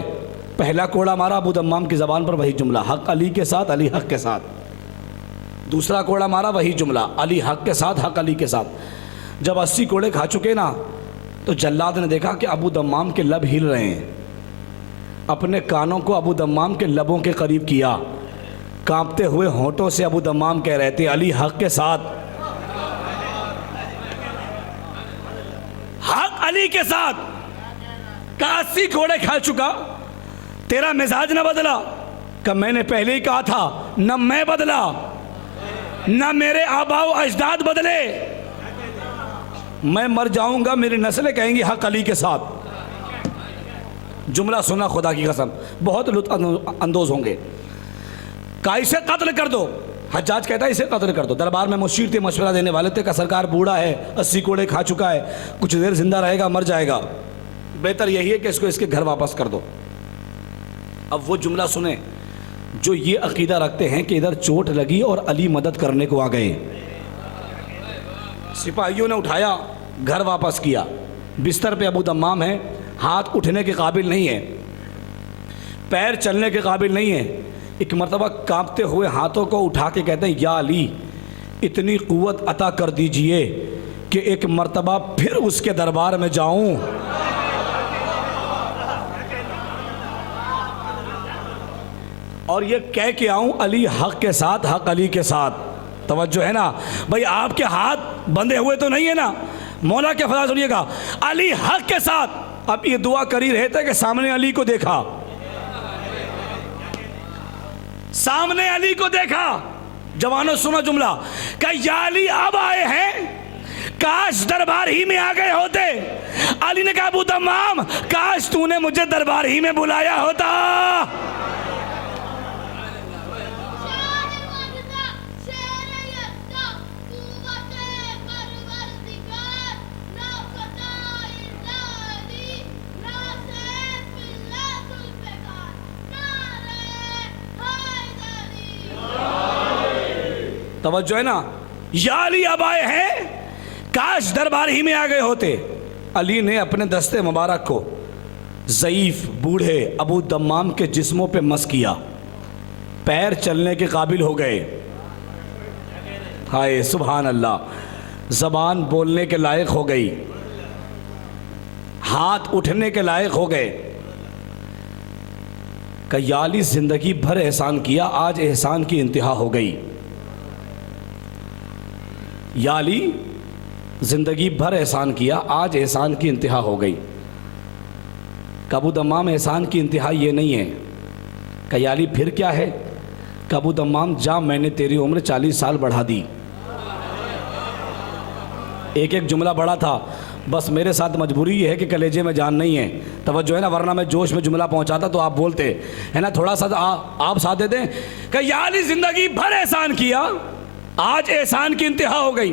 पहला कोड़ा मारा अबू दम्माम की ज़बान पर वही जुमला हक अली के साथ, अली हक के साथ। दूसरा कोड़ा मारा वही जुमला अली हक के साथ, हक अली के साथ। जब 80 कोड़े खा चुके ना, तो जल्लाद ने देखा कि अबू दम्माम के लब हिल रहे हैं। अपने कानों को अबू दम्माम के लबों के करीब किया, कांपते हुए होंठों से अबू दम्माम कह रहे थे अली हक के साथ, हक अली के साथ। का 80 घोड़े खा चुका, तेरा मिजाज न बदला। का मैंने पहले ही कहा था, न मैं बदला, न मेरे आबाओ अजदाद बदले। मैं मर जाऊंगा, मेरी नस्लें कहेंगी हक अली के साथ। जुमला सुना, खुदा की कसम बहुत लुत्फ अंदोज होंगे। का इसे कत्ल कर दो। हज्जाज कहता है इसे कत्ल कर दो। दरबार में मुशीर थे, मशवरा देने वाले थे का सरकार बूढ़ा है, 80 कोड़े खा चुका है, कुछ देर जिंदा रहेगा, मर जाएगा, बेहतर यही है कि इसको इसके घर वापस कर दो। अब वो जुमला सुने जो ये अकीदा रखते हैं कि इधर चोट लगी और अली मदद करने को आ गए। सिपाहियों ने उठाया, घर वापस किया। बिस्तर पे अबू दम्माम है, हाथ उठने के काबिल नहीं है, पैर चलने के काबिल नहीं है। एक मरतबा कांपते हुए हाथों को उठा के कहते हैं या अली इतनी कुव्वत अता कर दीजिए कि एक मरतबा फिर उसके दरबार में जाऊं। और ये कह के आऊं अली हक के साथ, हक अली के साथ। तवज्जो है ना भाई, आपके हाथ बंधे हुए तो नहीं है ना। मौला के फजा सुनिएगा, अली हक के साथ। अब ये दुआ कर ही रहे थे कि सामने अली को देखा, सामने अली को देखा। जवानों सुनो जुमला, क्या या अली अब आए हैं, काश दरबार ही में आ गए होते। अली ने कहा अबू दम्माम काश तूने मुझे दरबार ही में बुलाया होता। तवज्जो है ना, या अली अब आए हैं, काश दरबार ही में आ गए होते। अली ने अपने दस्ते मुबारक को ज़ईफ बूढ़े अबू दम्माम के जिस्मों पे मस किया, पैर चलने के काबिल हो गए। हाय सुभान अल्लाह, ज़बान बोलने के लायक हो गई, हाथ उठने के लायक हो गए। या अली ज़िंदगी भर एहसान किया, आज एहसान की इंतहा हो गई। या अली ज़िंदगी भर एहसान किया, आज एहसान की इंतहा हो गई। अबू दम्माम एहसान की इंतहा ये नहीं है। या अली फिर क्या है। अबू दम्माम जा, मैंने तेरी उम्र 40 साल बढ़ा दी। एक एक जुमला बड़ा था, बस मेरे साथ मजबूरी ये है कि कलेजे में जान नहीं है। तवज्जो है ना, वरना मैं जोश में जुमला पहुंचाता तो आप बोलते है ना, थोड़ा सा आप साथ दे दें। कि या अली ज़िंदगी भर एहसान किया, आज एहसान की इंतहा हो गई।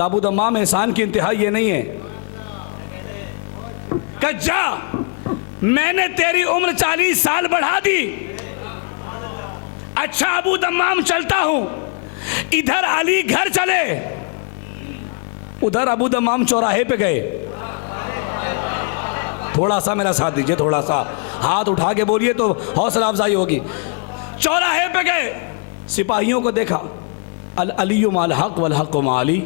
अबू दम्माम एहसान की इंतहा ये नहीं है। कि जा, मैंने तेरी उम्र 40 साल बढ़ा दी। अच्छा अबू दम्माम चलता हूं, इधर अली घर चले, उधर अबू दम्माम चौराहे पे गए। थोड़ा सा मेरा साथ दीजिए, थोड़ा सा हाथ उठा के बोलिए तो हौसला अफजाई होगी। चौराहे पे गए, सिपाहियों को देखा, अल अली माल हक वल हक मा अली।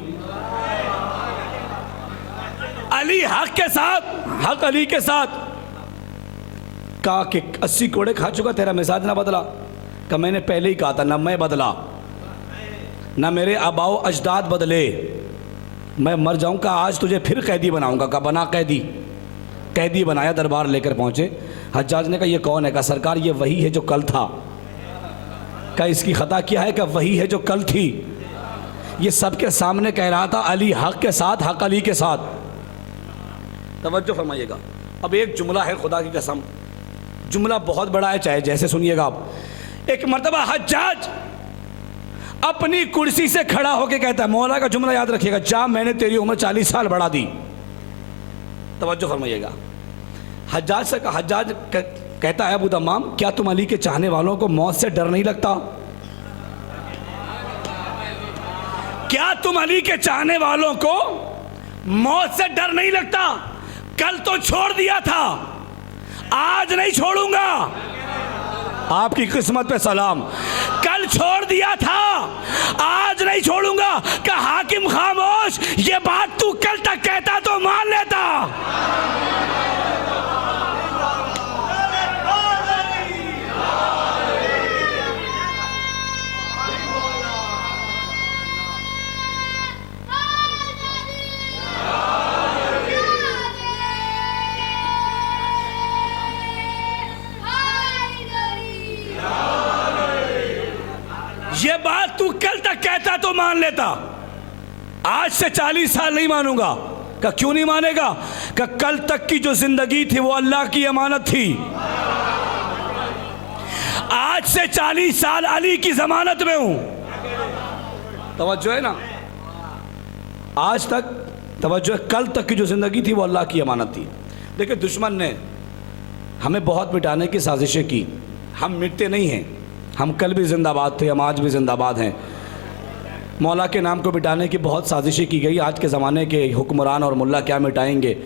अली हक के साथ, हक अली के साथ। कहा कि 80 कोड़े खा चुका, तेरा मिजाज ना बदला। कहा मैंने पहले ही कहा था, ना मैं बदला ना मेरे आबाओ अजदाद बदले, मैं मर जाऊं। का आज तुझे फिर कैदी बनाऊंगा। का बना कैदी। कैदी बनाया, दरबार लेकर पहुंचे। हज्जाज ने कहा ये कौन है? कहा सरकार ये वही है जो कल था। कहा इसकी खता क्या है? कहा वही है जो कल थी। ये सबके सामने कह रहा था अली हक के साथ, हक अली के साथ। तवज्जो फरमाइएगा। अब एक जुमला है, खुदा की कसम जुमला बहुत बड़ा है, चाहे जैसे सुनिएगा आप। एक मर्तबा हज्जाज अपनी कुर्सी से खड़ा होकर कहता है, मौला का जुमला याद रखिएगा, जा मैंने तेरी उम्र 40 साल बढ़ा दी। तवज्जो फरमाइएगा। हज्जाज से हज्जाज कहता है, अबू दम्माम क्या तुम अली के चाहने वालों को मौत से डर नहीं लगता? क्या तुम अली के चाहने वालों को मौत से डर नहीं लगता? कल तो छोड़ दिया था, आज नहीं छोड़ूंगा। आपकी किस्मत पे सलाम। कल छोड़ दिया था, आज नहीं छोड़ूंगा। का हाकिम खामोश, ये बात तू कल तक कहता तो मान लेता। ये बात तू कल तक कहता तो मान लेता, आज से 40 साल नहीं मानूंगा। का क्यों नहीं मानेगा? का कल तक की जो जिंदगी थी वो अल्लाह की अमानत थी, आज से 40 साल अली की जमानत में हूं। तवज्जो है ना? आज तक तवज्जो है, कल तक की जो जिंदगी थी वो अल्लाह की अमानत थी। देखिए दुश्मन ने हमें बहुत मिटाने की साजिशें की, हम मिटते नहीं हैं। हम कल भी जिंदाबाद थे, हम आज भी जिंदाबाद हैं। मौला के नाम को मिटाने की बहुत साजिशें की गई। आज के ज़माने के हुक्मरान और मुल्ला क्या मिटाएंगे,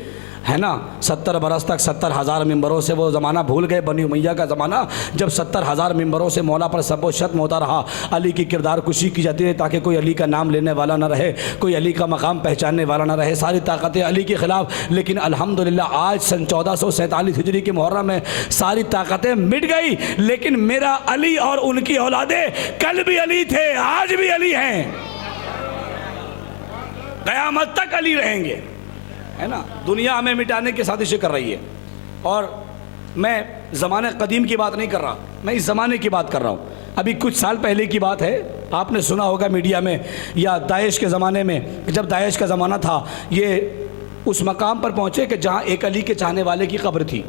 है ना? 70 बरस तक 70,000 मिंबरों से वो ज़माना भूल गए, बनी उमैया का ज़माना, जब 70,000 मिंबरों से मौला पर सब शत्म होता रहा। अली की किरदार कुशी की जाती है ताकि कोई अली का नाम लेने वाला ना रहे, कोई अली का मकाम पहचानने वाला ना रहे, सारी ताकतें अली के ख़िलाफ़। लेकिन अल्हम्दुलिल्लाह आज सन 1447 हिजरी के मुहर्रम में सारी ताकतें मिट गई। लेकिन मेरा अली और उनकी औलादे कल भी अली थे, आज भी अली हैं, क़यामत तक अली रहेंगे, है ना? दुनिया हमें मिटाने की साजिशें कर रही है। और मैं ज़माने कदीम की बात नहीं कर रहा, मैं इस ज़माने की बात कर रहा हूँ। अभी कुछ साल पहले की बात है, आपने सुना होगा मीडिया में, या दाइश के ज़माने में, जब दाइश का ज़माना था, ये उस मकाम पर पहुँचे कि जहाँ एक अली के चाहने वाले की कब्र थी,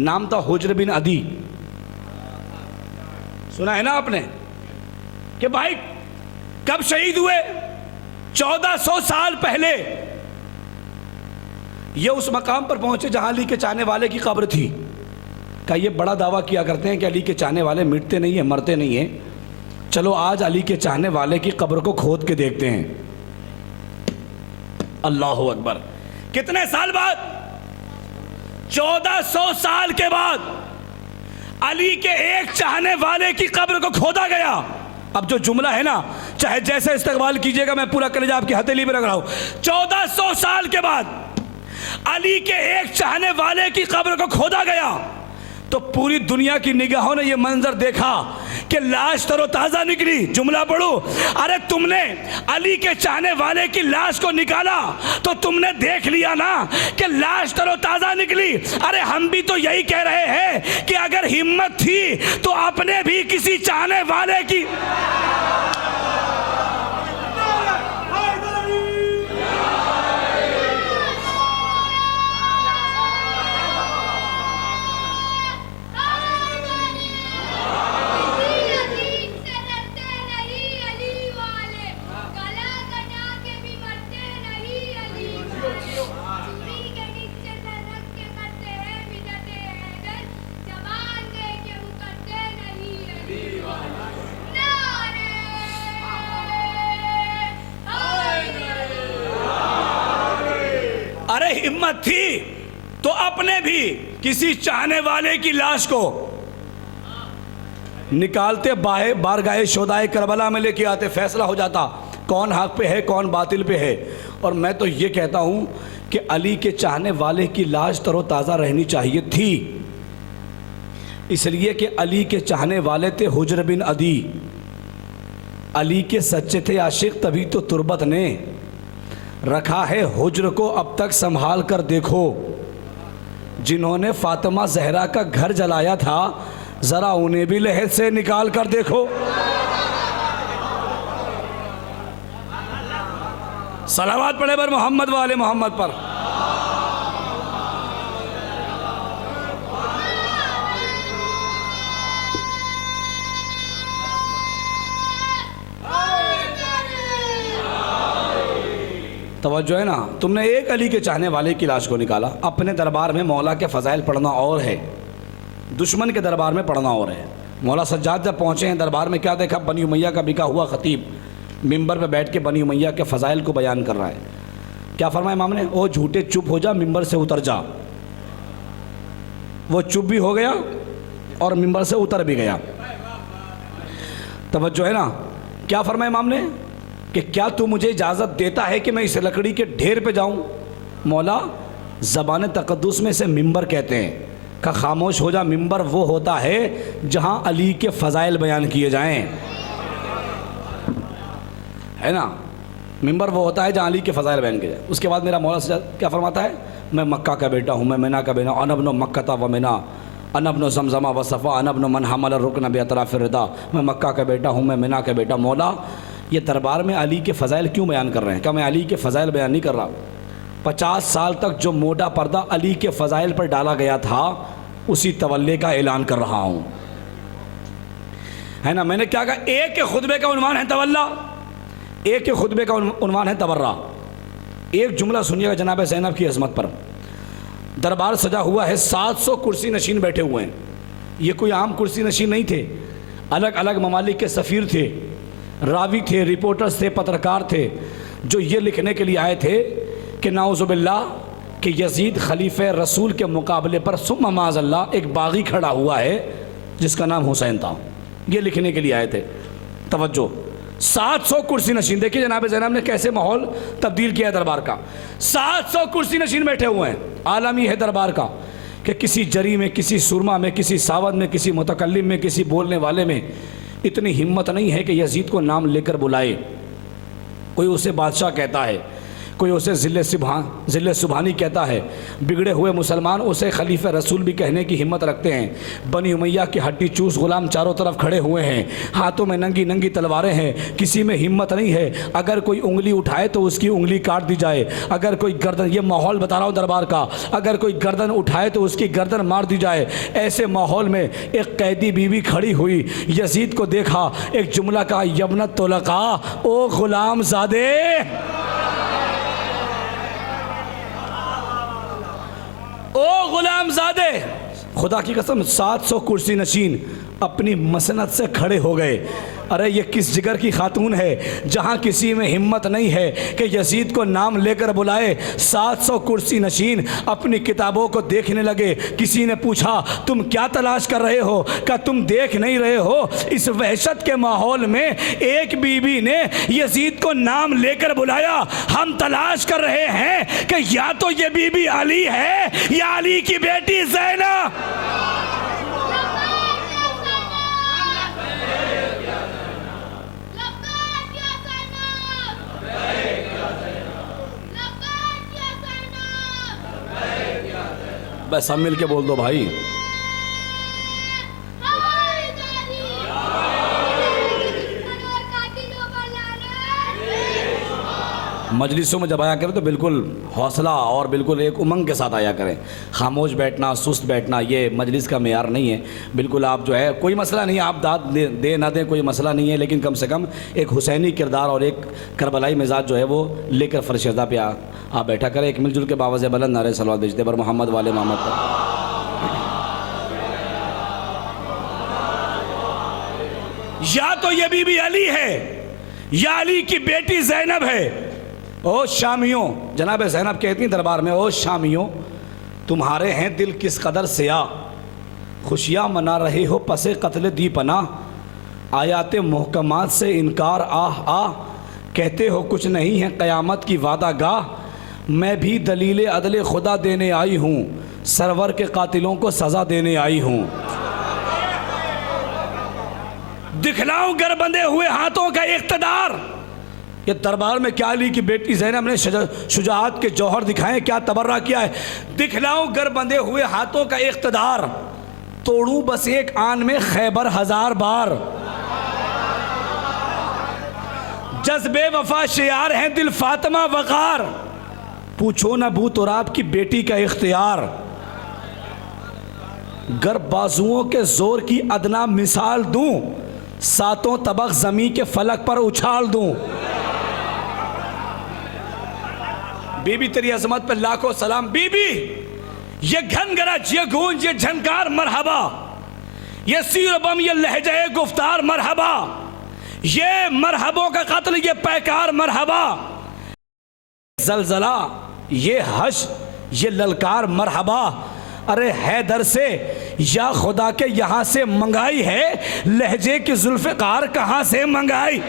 नाम था हुज्र बिन अदी। सुना है ना आपने? कि भाई कब शहीद हुए? 1400 साल पहले ये उस मकाम पर पहुंचे जहां अली के चाहने वाले की कब्र थी। का ये बड़ा दावा किया करते हैं कि अली के चाहने वाले मिटते नहीं हैं, मरते नहीं हैं। चलो आज अली के चाहने वाले की कब्र को खोद के देखते हैं। अल्लाह अकबर। कितने साल बाद? 1400 साल के बाद अली के एक चाहने वाले की कब्र को खोदा गया। अब जो जुमला है ना, चाहे जैसे इस्तेकबाल कीजिएगा, मैं पूरा कलेजा आपकी हथेली में रख रहा हूं। 1400 साल के बाद अली के एक चाहने वाले की कब्र को खोदा गया तो पूरी दुनिया की निगाहों ने यह मंजर देखा कि लाश तरोताजा निकली। जुमला पढ़ो, अरे तुमने अली के चाहने वाले की लाश को निकाला तो तुमने देख लिया ना कि लाश तरोताजा निकली। अरे हम भी तो यही कह रहे हैं कि अगर हिम्मत थी तो आपने भी किसी चाहने वाले की हिम्मत थी तो अपने भी किसी चाहने वाले की लाश को निकालते, बारगाहे शोदाए करबला में लेके आते, फैसला हो जाता कौन हक पे है कौन बातिल पे है। और मैं तो ये कहता हूँ कि अली के चाहने वाले की लाश तरोताज़ा रहनी चाहिए थी, इसलिए कि अली के चाहने वाले थे हुज्र बिन अदी, अली के सच्चे थे आशिक, तभी तो तुर्बत ने रखा है हुज्र को अब तक संभाल कर देखो। जिन्होंने फातिमा जहरा का घर जलाया था ज़रा उन्हें भी लहद से निकाल कर देखो। सलावत पढ़े पर मोहम्मद वाले मोहम्मद पर। तवज्जो है ना, तुमने एक अली के चाहने वाले की लाश को निकाला। अपने दरबार में मौला के फ़ज़ाइल पढ़ना और है, दुश्मन के दरबार में पढ़ना और है। मौला सज्जाद जब पहुँचे हैं दरबार में, क्या देखा? बनी उमैया का बिका हुआ ख़तीब मिंबर पे बैठ के बनी उमैया के फ़ज़ाइल को बयान कर रहा है। क्या फरमाया इमाम ने? ओ झूठे चुप हो जा, मिंबर से उतर जा। वो चुप भी हो गया और मिंबर से उतर भी गया। तवज्जो है ना, क्या फरमाया इमाम ने कि क्या तू मुझे इजाज़त देता है कि मैं इस लकड़ी के ढेर पे जाऊं? मौला ज़बान तक़द्दुस में से मिंबर कहते हैं। का खामोश हो जा, मिंबर वो होता है जहां अली के फ़ज़ाइल बयान किए जाएं, है ना। मिंबर वो होता है जहाँ अली के फ़ज़ाइल बयान किए जाए। उसके बाद मेरा मौला से क्या फरमाता है? मैं मक्का का बेटा हूँ, मैं मिना का बेटा, अनबनो मक्का व मिना, अनबनो जमजमा व सफ़ा, अनबनो मन हमल रुकन बेतराफ़ रिदा। मैं मक्का का बेटा हूँ, मैं मिना का बेटा। मौला ये दरबार में अली के फ़ज़ाइल क्यों बयान कर रहे हैं? क्या मैं अली के फ़ज़ाइल बयान नहीं कर रहा? 50 साल तक जो मोटा पर्दा अली के फ़ज़ाइल पर डाला गया था उसी तवल्ले का ऐलान कर रहा हूँ, है ना। मैंने क्या कहा? एक के खुतबे का उन्वान है तवल्ला, एक के खुतबे का उन्वान है तबर्रा। एक जुमला सुनिएगा जनाब ज़ैनब की अज़मत पर। दरबार सजा हुआ है, 700 कुर्सी नशीन बैठे हुए हैं। ये कोई आम कुर्सी नशीन नहीं थे, अलग अलग ममालिक के सफ़ीर थे, रावी थे, रिपोर्टर्स थे, पत्रकार थे, जो ये लिखने के लिए आए थे कि नाउज़ुबिल्लाह कि यजीद खलीफे रसूल के मुकाबले पर सुम्मा माज़अल्लाह एक बागी खड़ा हुआ है जिसका नाम हुसैन था। ये लिखने के लिए आए थे। तवज्जो, 700 कुर्सी नशीन। देखिए जनाब ज़ैनब ने कैसे माहौल तब्दील किया है दरबार का। 700 कुर्सी नशीन बैठे हुए हैं। आलमी है दरबार का कि किसी जरी में, किसी सुरमा में, किसी सावद में, किसी मुतकल्लिम में, किसी बोलने वाले में इतनी हिम्मत नहीं है कि यजीद को नाम लेकर बुलाए। कोई उसे बादशाह कहता है, कोई उसे ज़िले सुबहानी कहता है। बिगड़े हुए मुसलमान उसे खलीफा रसूल भी कहने की हिम्मत रखते हैं। बनी उमैया की हड्डी चूस गुलाम चारों तरफ खड़े हुए हैं, हाथों में नंगी नंगी तलवारें हैं। किसी में हिम्मत नहीं है, अगर कोई उंगली उठाए तो उसकी उंगली काट दी जाए। अगर कोई गर्दन, ये माहौल बता रहा हूँ दरबार का, अगर कोई गर्दन उठाए तो उसकी गर्दन मार दी जाए। ऐसे माहौल में एक कैदी बीवी खड़ी हुई, यजीद को देखा, एक जुमला का, यबनत तुलका, ओ गुलाम ज़ादे, ओ गुलामज़ादे। खुदा की कसम 700 कुर्सी नशीन अपनी मसनद से खड़े हो गए। अरे ये किस जिगर की खातून है जहाँ किसी में हिम्मत नहीं है कि यजीद को नाम लेकर बुलाए। 700 कुर्सी नशीन अपनी किताबों को देखने लगे। किसी ने पूछा तुम क्या तलाश कर रहे हो? क्या तुम देख नहीं रहे हो? इस वहशत के माहौल में एक बीबी ने यजीद को नाम लेकर बुलाया। हम तलाश कर रहे हैं कि या तो ये बीबी अली है या अली की बेटी ज़ैनब। बस सब मिल के बोल दो भाई। मजलिसों में जब आया करें तो बिल्कुल हौसला और बिल्कुल एक उमंग के साथ आया करें। खामोश बैठना, सुस्त बैठना ये मजलिस का मेयार नहीं है। बिल्कुल आप जो है, कोई मसला नहीं है, आप दाद दे ना दें, कोई मसला नहीं है, लेकिन कम से कम एक हुसैनी किरदार और एक करबलाई मिजाज जो है वो लेकर फरशदा पे आप बैठा करें। एक मिलजुल के बावज़ बुलंद नारे सलवात भेजते पर मोहम्मद वाले मोहम्मद पर। या तो ये बीबी अली है या अली की बेटी ज़ैनब है। ओ शामियों, जनाब ज़ैनब कहती दरबार में, ओ शामियों तुम्हारे हैं दिल किस कदर सिया, खुशियाँ मना रहे हो पसे कत्ल दी पना, आयात मुहकमात से इनकार आह आह, कहते हो कुछ नहीं है क़यामत की वादा गाह, मैं भी दलील अदल खुदा देने आई हूँ, सरवर के कातिलों को सज़ा देने आई हूँ। दिखलाऊं गर बंधे हुए हाथों का इक़्तिदार। ये दरबार में क्या अली की बेटी ज़ैनब ने शुजाअत के जौहर दिखाए, क्या तबर्रा किया है। दिखलाऊं गर बंधे हुए हाथों का इक़्तिदार, तोड़ूं बस एक आन में खैबर 1000 बार। जज्बे वफा शियार हैं दिल फातिमा वकार, पूछो ना बू तुराब की बेटी का इख्तियार। गर बाजुओं के जोर की अदना मिसाल दूं, सातों तबक जमी के फलक पर उछाल दूं। बीबी तेरी अजमत पे लाखों सलाम। बीबी ये घन गरज, ये गूंज, ये झनकार मरहबा, ये सीर बम, ये लहजे गुफ्तार मरहबा, ये मरहबों का कत्ल, ये पैकार मरहबा। जलजला, ये हश, ये ललकार मरहबा। अरे हैदर से या खुदा के यहाँ से मंगाई है, लहजे की जुल्फ़िकार कहाँ से मंगाई।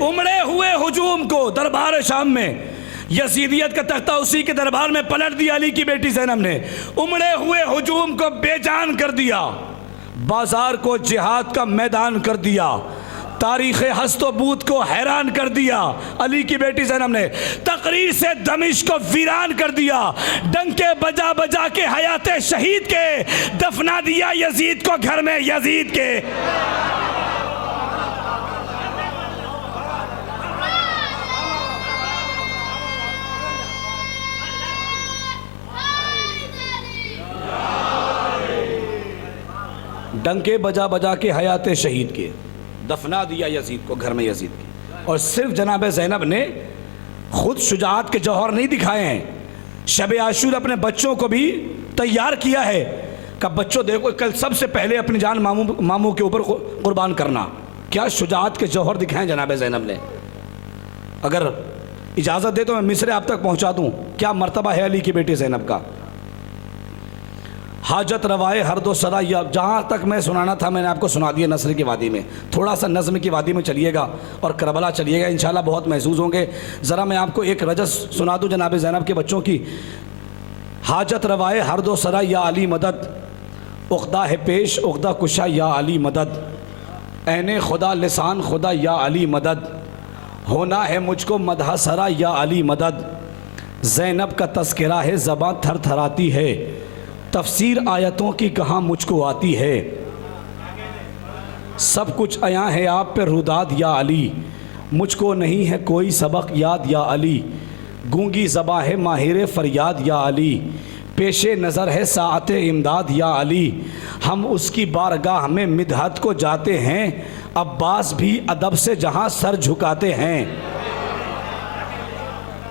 उमड़े हुए हुजूम को दरबार शाम में, यजीदियत का तख्ता उसी के दरबार में पलट दिया अली की बेटी ज़ैनब ने। उमड़े हुए हुजूम को बेजान कर दिया, बाजार को जिहाद का मैदान कर दिया, तारीख़ हस्तो बूत को हैरान कर दिया। अली की बेटी ज़ैनब ने तकरीर से दमिश्क को वीरान कर दिया, डंके बजा बजा के हयात शहीद के दफना दिया यजीद को घर में यजीद के। डंके बजा बजा के हयात शहीद के दफना दिया यजीद को घर में यजीद के। और सिर्फ जनाब ज़ैनब ने खुद शुजाअत के जौहर नहीं दिखाए हैं, शब आशूर अपने बच्चों को भी तैयार किया है। कब बच्चों देखो, कल सबसे पहले अपनी जान मामू के ऊपर कुर्बान करना। क्या शुजाअत के जौहर दिखाए जनाब ज़ैनब ने। अगर इजाज़त दे तो मैं मिस्र आप तक पहुँचा दूँ, क्या मर्तबा है अली की बेटी ज़ैनब का। हाजत रवाए हर दो सदा, या जहाँ तक मैं सुनाना था मैंने आपको सुना दिया नस्र की वादी में। थोड़ा सा नज़्म की वादी में चलिएगा और करबला चलिएगा, इंशाल्लाह बहुत महसूस होंगे। ज़रा मैं आपको एक रजस सुना दूँ जनाब ज़ैनब के बच्चों की। हाजत रवाए हर दो सरा या अली मदद, उक़दा है पेश उक़दा कुशा या अली मदद, ऐने खुदा लिसान खुदा या अली मदद, होना है मुझको मदह सरा या अली मदद। ज़ैनब का तज़किरा है ज़बां थर थराती है, तफसीर आयतों की कहाँ मुझको आती है। सब कुछ आया है आप पे रुदाद या अली, मुझको नहीं है कोई सबक याद या अली। गूंगी ज़बां है माहिर फरियाद या अली, पेशे नज़र है साअत इमदाद या अली। हम उसकी बारगाह में मिदहत को जाते हैं, अब्बास भी अदब से जहाँ सर झुकाते हैं।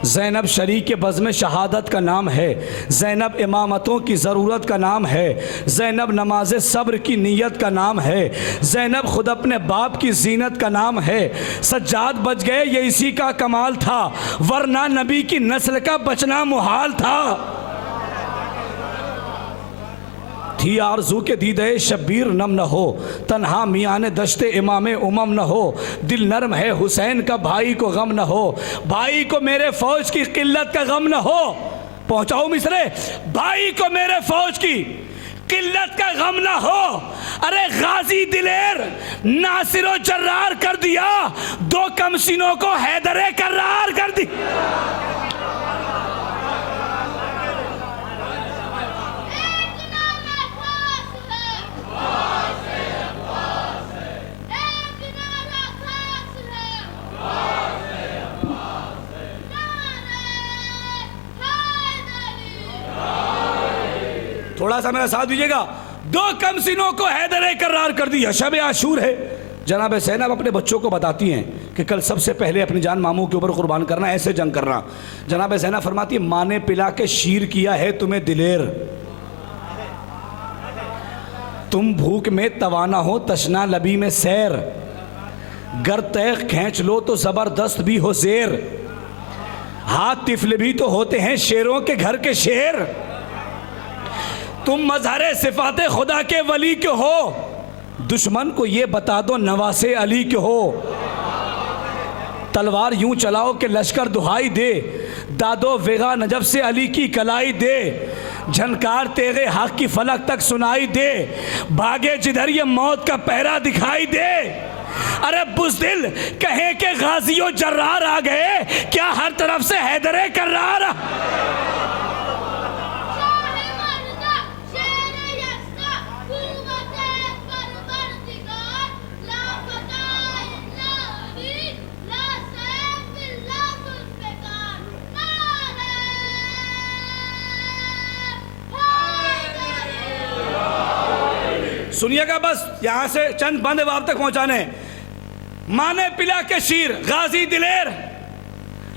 ज़ैनब शरीक बज़्म शहादत का नाम है, ज़ैनब इमामतों की ज़रूरत का नाम है, ज़ैनब नमाज सब्र की नीयत का नाम है, ज़ैनब खुद अपने बाप की जीनत का नाम है। सज्जाद बच गए ये इसी का कमाल था, वरना नबी की नस्ल का बचना मुहाल था। थी आरज़ू के दीदे शब्बीर नम न हो, तन्हा मियाँ दश्ते इमाम उमम न हो। दिल नरम है हुसैन का भाई को गम न हो, भाई को मेरे फौज की किल्लत का गम न हो। पहुँचाओ मिसरे, भाई को मेरे फौज की किल्लत का गम न हो। अरे गाजी दिलेर नासिरो जर्रार कर दिया, दो कमसीनों को हैदरे करार कर दिया। थोड़ा सा मेरा साथ दीजिएगा। दो कमसीनों को हैदरे करार कर दिया। शब आशूर है, जनाब ज़ैनब अपने बच्चों को बताती हैं कि कल सबसे पहले अपनी जान मामू के ऊपर कुर्बान करना, ऐसे जंग करना। जनाब ज़ैनब फरमाती है, माँ ने पिला के शीर किया है तुम्हें दिलेर, तुम भूख में तवाना हो, तशना लबी में सैर, गर तय खींच लो तो जबरदस्त भी हो शेर, हाथ तिफल भी तो होते हैं शेरों के घर के शेर। तुम मजहरे सिफाते खुदा के वली के हो, दुश्मन को ये बता दो नवासे अली के हो। तलवार यूं चलाओ कि लश्कर दुहाई दे, दादो वेगा नजब से अली की कलाई दे, झनकार तेरे हक की फलक तक सुनाई दे, भागे जिधर ये मौत का पहरा दिखाई दे। अरे बुज़दिल कहे के गाजियों जर्रार आ गए, क्या हर तरफ से हैदरे कर्रार। सुनिएगा, बस यहां से चंद बंद आप तक पहुंचाने। माने पिला के शीर गाजी दिलेर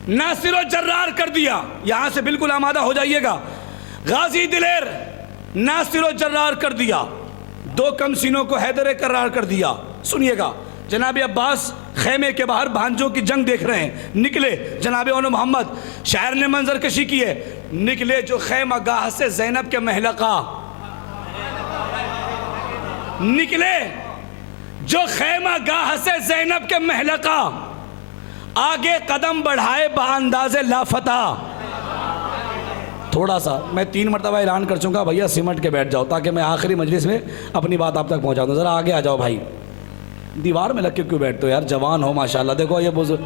नासिरो जर्रार कर दिया, यहां से बिल्कुल आमादा हो जाइएगा। गाजी दिलेर नासिरो जर्रार कर दिया, दो कमसीनों को हैदर करार कर दिया। सुनिएगा, जनाब अब्बास खेमे के बाहर भांजों की जंग देख रहे हैं, निकले जनाब ओन मोहम्मद, शायर ने मंजर कशी की है, निकले जो खैमा गाह से ज़ैनब के महलका, निकले जो खैमा गाह से ज़ैनब के महलका, आगे कदम बढ़ाए बाअंदाज़े लाफता। थोड़ा सा मैं 3 मरतबा ऐलान कर चुका, भैया सिमट के बैठ जाओ ताकि मैं आखिरी मजलिस में अपनी बात आप तक पहुंचा दूं। ज़रा आगे आ जाओ भाई, दीवार में लग के क्यों बैठते हो यार, जवान हो माशाल्लाह। देखो ये बुजुर्ग,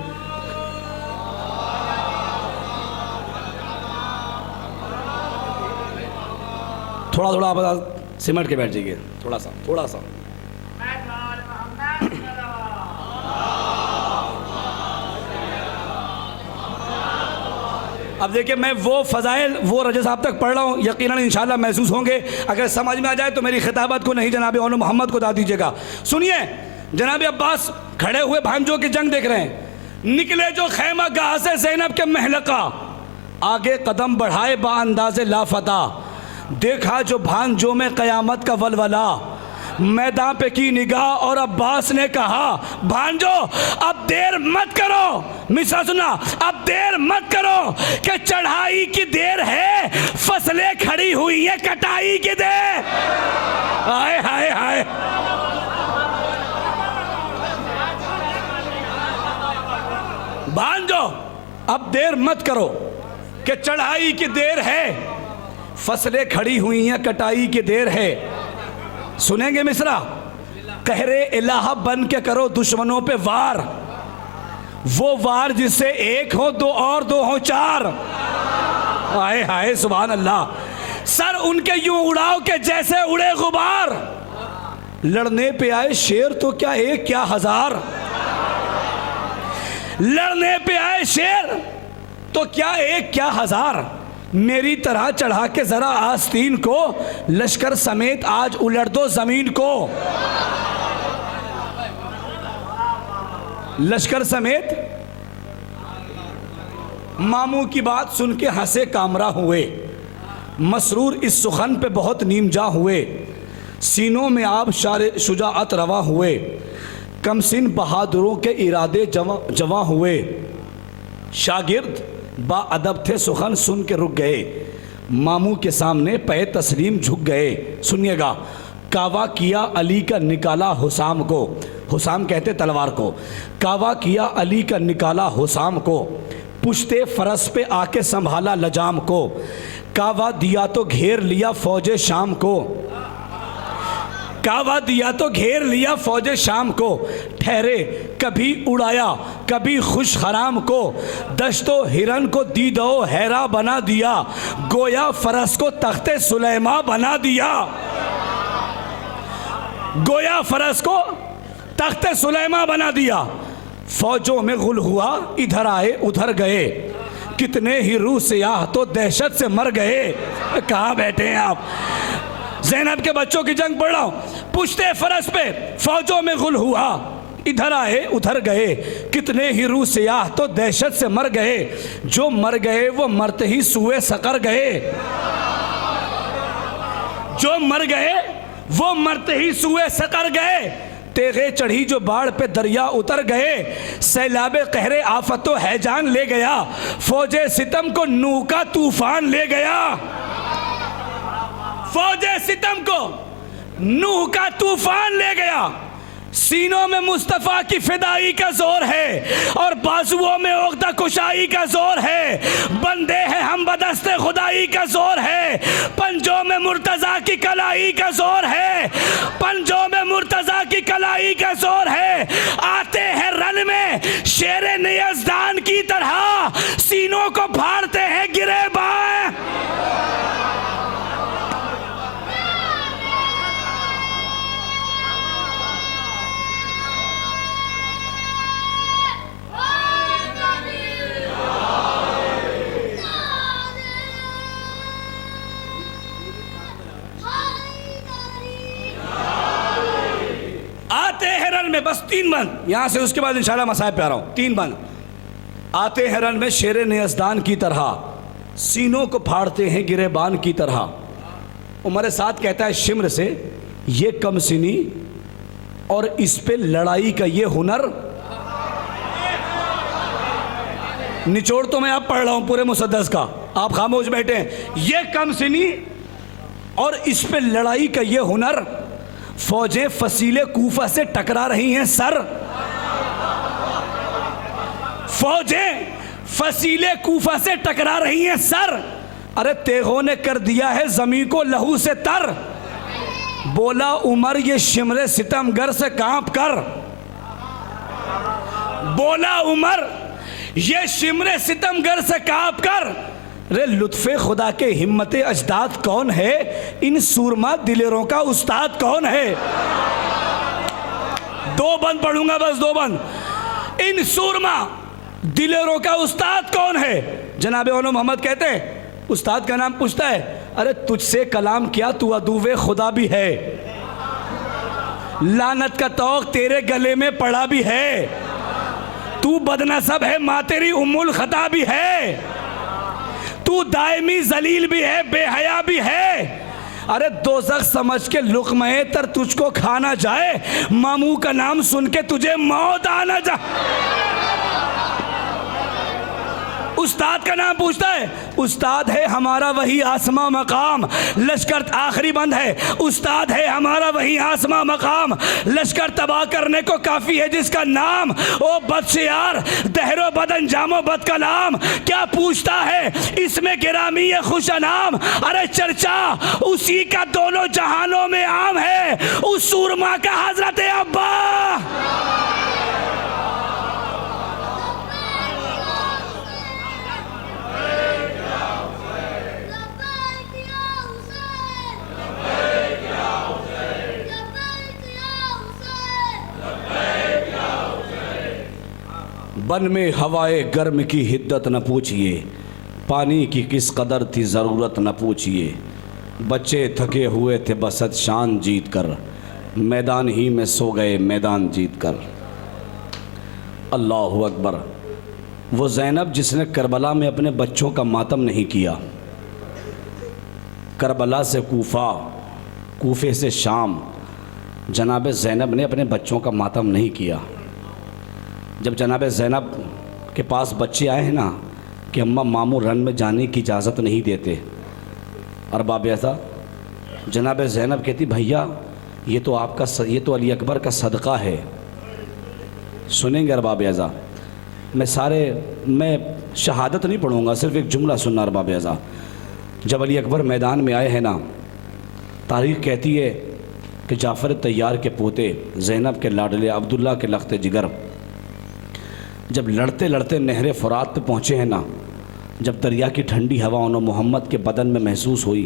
थोड़ा थोड़ा आप सिमट के बैठ जाइए, थोड़ा सा थोड़ा सा। अब देखिए, मैं वो फ़ज़ाइल वो रजा साहब तक पढ़ रहा हूँ, यकीनन इंशाल्लाह महसूस होंगे। अगर समझ में आ जाए तो मेरी खिताबत को नहीं जनाब ओन मोहम्मद को दा दीजिएगा। सुनिए, जनाब अब्बास खड़े हुए भांजों की जंग देख रहे हैं, निकले जो खैमा गाह से ज़ैनब के महलका, आगे कदम बढ़ाए बाअंदाज़े लाफता, देखा जो भांजों में क़यामत का वलवला, मैदान पे की निगाह और अब्बास ने कहा भांजो अब देर मत करो। मिसा सुना, अब देर मत करो कि चढ़ाई की देर है, फसलें खड़ी हुई है कटाई की देर। हाय हाय हाय, भांजो अब देर मत करो कि चढ़ाई की देर है, फसलें खड़ी हुई हैं कटाई की देर है। सुनेंगे मिसरा, कहरे इलाहा बन के करो दुश्मनों पे वार, वो वार जिससे एक हो दो और दो हो चार। हाय हाय सुभान अल्लाह, सर उनके यूं उड़ाओ के जैसे उड़े गुबार, लड़ने पे आए शेर तो क्या एक क्या हजार, लड़ने पे आए शेर तो क्या एक क्या हजार, मेरी तरह चढ़ा के जरा आस्तीन को, लश्कर समेत आज उलट दो जमीन को। लश्कर समेत मामू की बात सुन के हंसे कामरा हुए, मसरूर इस सुखन पे बहुत नीमजा हुए, सीनों में आप शार शुजाअत रवा हुए, कमसिन बहादुरों के इरादे जवा हुए, शागिर्द बा अदब थे सुखन सुन के रुक गए, मामू के सामने पे तस्लीम झुक गए। सुनिएगा, कावा किया अली का निकाला हुसाम को, हुसाम कहते तलवार को, कावा किया अली का निकाला हुसाम को, पुश्ते फरस पे आके संभाला लजाम को, कावा दिया तो घेर लिया फौजे शाम को, कावा दिया तो घेर लिया फौजे शाम को, ठहरे कभी उड़ाया कभी खुश हराम को, दश्तो हिरन को दीदो हैरा बना दिया, गोया फरस को तख्ते सुलेमा बना दिया, गोया फरस को तख्ते सुलेमा बना दिया। फौजों में गुल हुआ इधर आए उधर गए, कितने ही रूह सियाह तो दहशत से मर गए। कहाँ बैठे हैं आप, ज़ैनब के बच्चों की जंग पढ़ रहा हूं। पुश्ते फरस पे फौजों में गुल हुआ इधर आए उधर गए, कितने ही रूह सियाह तो दहशत से मर गए, जो मर गए वो मरते ही सुए सकर गए, जो मर गए वो मरते ही सुए सकर गए, तेगे चढ़ी जो बाढ़ पे दरिया उतर गए, सैलाबे कहरे आफतो हैजान ले गया, फौजे सितम को नूह का तूफान ले गया। फौजे सितम को नूह का तूफान ले गया। सीनों में मुस्तफ़ा की फिदाई का जोर है और बाजुओं में उक़्दा कुशाई का जोर है। बंदे हैं हम बदस्ते खुदाई का जोर है। पंजों में मुर्तज़ा की कलाई का जोर है। पंजों में मुर्तज़ा की कलाई का जोर है। आते हैं रन में शेरे नियज़दान की तरह, सीनों को फाड़ते हैं गिरेबान। में बस 3 बंद, यहां से उसके बाद इंशाल्लाह मसाइब पे आ रहा हूं। 3 बंद। आते हैं रन में शेरे नियज़दान की तरह, सीनों को फाड़ते हैं गिरेबान की तरह। उमर साद कहता है शिम्र से, ये कम सीनी और इस पे लड़ाई का ये हुनर। निचोड़ तो मैं आप पढ़ रहा हूं पूरे मुसद्दस का, आप खामोश बैठे हैं। ये कम सीनी और इस पे लड़ाई का ये हुनर, फौजें फसीले कूफा से टकरा रही हैं सर। फौजें फसीले कूफा से टकरा रही हैं सर। अरे तेगों ने कर दिया है जमीन को लहू से तर। बोला उमर ये शिमरे सितमगर से कांप कर। बोला उमर ये शिमरे सितमगर से कांप कर। रे लुत्फ़े खुदा के हिम्मते अजदाद कौन है, इन सूरमा दिलेरों का उस्ताद कौन है। 2 बंद पढ़ूंगा बस, 2 बंद। इन सूरमा दिलेरों का उस्ताद कौन है। जनाबे ओनो मोहम्मद कहते हैं, उस्ताद का नाम पूछता है, अरे तुझसे कलाम किया तू अदूवे खुदा भी है, लानत का तौक तेरे गले में पड़ा भी है, तू बदनसब है माँ तेरी उम्मुल खता भी है, तू दायमी जलील भी है बेहया भी है। अरे दोज़ख समझ के लुक़्मे तर तुझको खाना जाए, मामू का नाम सुन के तुझे मौत आना जाए। उस्ताद का नाम पूछता है, उस्ताद है हमारा वही आसमां मकाम, लश्कर आखिरी बंद है। उस्ताद है हमारा वही आसमां मकाम, लश्कर तबाह करने को काफ़ी है जिसका नाम। ओ बदशियार दहरो बदन जामो बद कलाम, क्या पूछता है इसमें गिरामी ये खुशनाम। अरे चर्चा उसी का दोनों जहानों में आम है, उस सूरमा का हजरत अब्बा। बन में हवाए गर्म की हिद्दत न पूछिए, पानी की किस कदर थी ज़रूरत न पूछिए। बच्चे थके हुए थे बसत शान जीत कर, मैदान ही में सो गए मैदान जीत कर। अल्लाहु अकबर। वो ज़ैनब जिसने करबला में अपने बच्चों का मातम नहीं किया, करबला से कूफा, कूफे से शाम, जनाब ज़ैनब ने अपने बच्चों का मातम नहीं किया। जब जनाब ज़ैनब के पास बच्चे आए हैं ना कि अम्मा मामू रन में जाने की इजाज़त नहीं देते, अरबाब ऐसा, जनाब ज़ैनब कहती भैया ये तो आपका, ये तो अली अकबर का सदका है। सुनेंगे अरबाब ऐसा, मैं शहादत नहीं पढ़ूँगा, सिर्फ एक जुमला सुनना अरबाब ऐसा। जब अली अकबर मैदान में आए हैं ना, तारीख़ कहती है कि जाफ़र तैयार के पोते, ज़ैनब के लाडले, अब्दुल्ला के लख्ते जिगर, जब लड़ते लड़ते नहर फ़ुरात पे पहुँचे हैं ना, जब दरिया की ठंडी हवा उन्होंने मोहम्मद के बदन में महसूस हुई,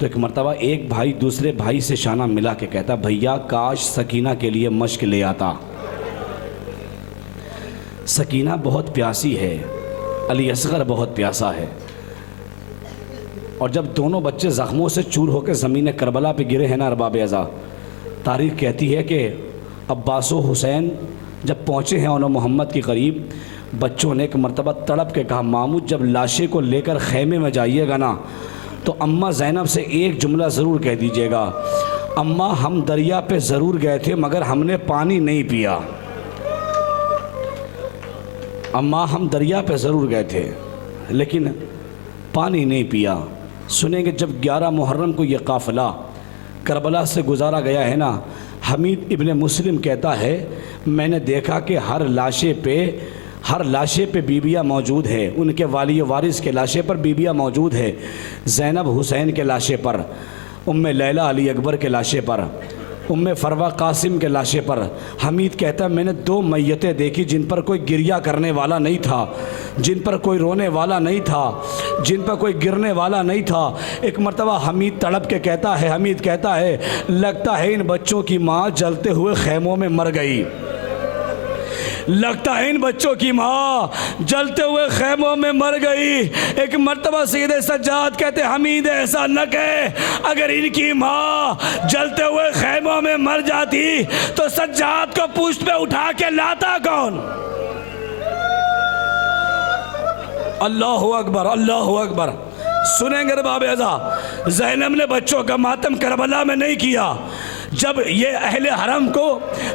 तो एक मरतबा एक भाई दूसरे भाई से शाना मिला के कहता, भैया काश सकीना के लिए मश्क ले आता। सकीना बहुत प्यासी है, अली असगर बहुत प्यासा है। और जब दोनों बच्चे ज़ख्मों से चूर होकर ज़मीन करबला पे गिरे हैं ना अरबाब ऐज़ा, तारीख़ कहती है कि अब्बासो हुसैन जब पहुँचे हैं उन्होंने मोहम्मद के करीब, बच्चों ने एक मरतबा तड़प के कहा, मामू जब लाशे को लेकर खैमे में जाइएगा ना, तो अम्मा ज़ैनब से एक जुमला ज़रूर कह दीजिएगा, अम्मा हम दरिया पे ज़रूर गए थे मगर हमने पानी नहीं पिया। अम्मा हम दरिया पे ज़रूर गए थे लेकिन पानी नहीं पिया। सुनेंगे जब 11 मुहर्रम को ये काफ़िला करबला से गुजारा गया है ना, हमीद इब्ने मुस्लिम कहता है मैंने देखा कि हर लाशे पे बीबियाँ मौजूद है। उनके वाली वारिस के लाशे पर बीबियाँ मौजूद है। ज़ैनब हुसैन के लाशे पर, उम्मे लैला अली अकबर के लाशे पर, उम्मे फरवा कासिम के लाशे पर। हमीद कहता है मैंने 2 मैयतें देखी जिन पर कोई गिरिया करने वाला नहीं था, जिन पर कोई रोने वाला नहीं था, जिन पर कोई गिरने वाला नहीं था। एक मर्तबा हमीद तड़प के कहता है, हमीद कहता है लगता है इन बच्चों की माँ जलते हुए खैमों में मर गई। लगता है इन बच्चों की माँ जलते हुए खैमों में मर गई। एक मर्तबा सैयद सज्जाद कहते हमीद ऐसा न कहे, अगर इनकी माँ जलते हुए खैमों में मर जाती तो सज्जाद को पूछ पे उठा के लाता कौन? अल्लाहु अकबर, अल्लाहु अकबर। सुनेंगे रबाब अज़ा, ज़ैनब ने बच्चों का मातम करबला में नहीं किया। जब ये अहले हरम को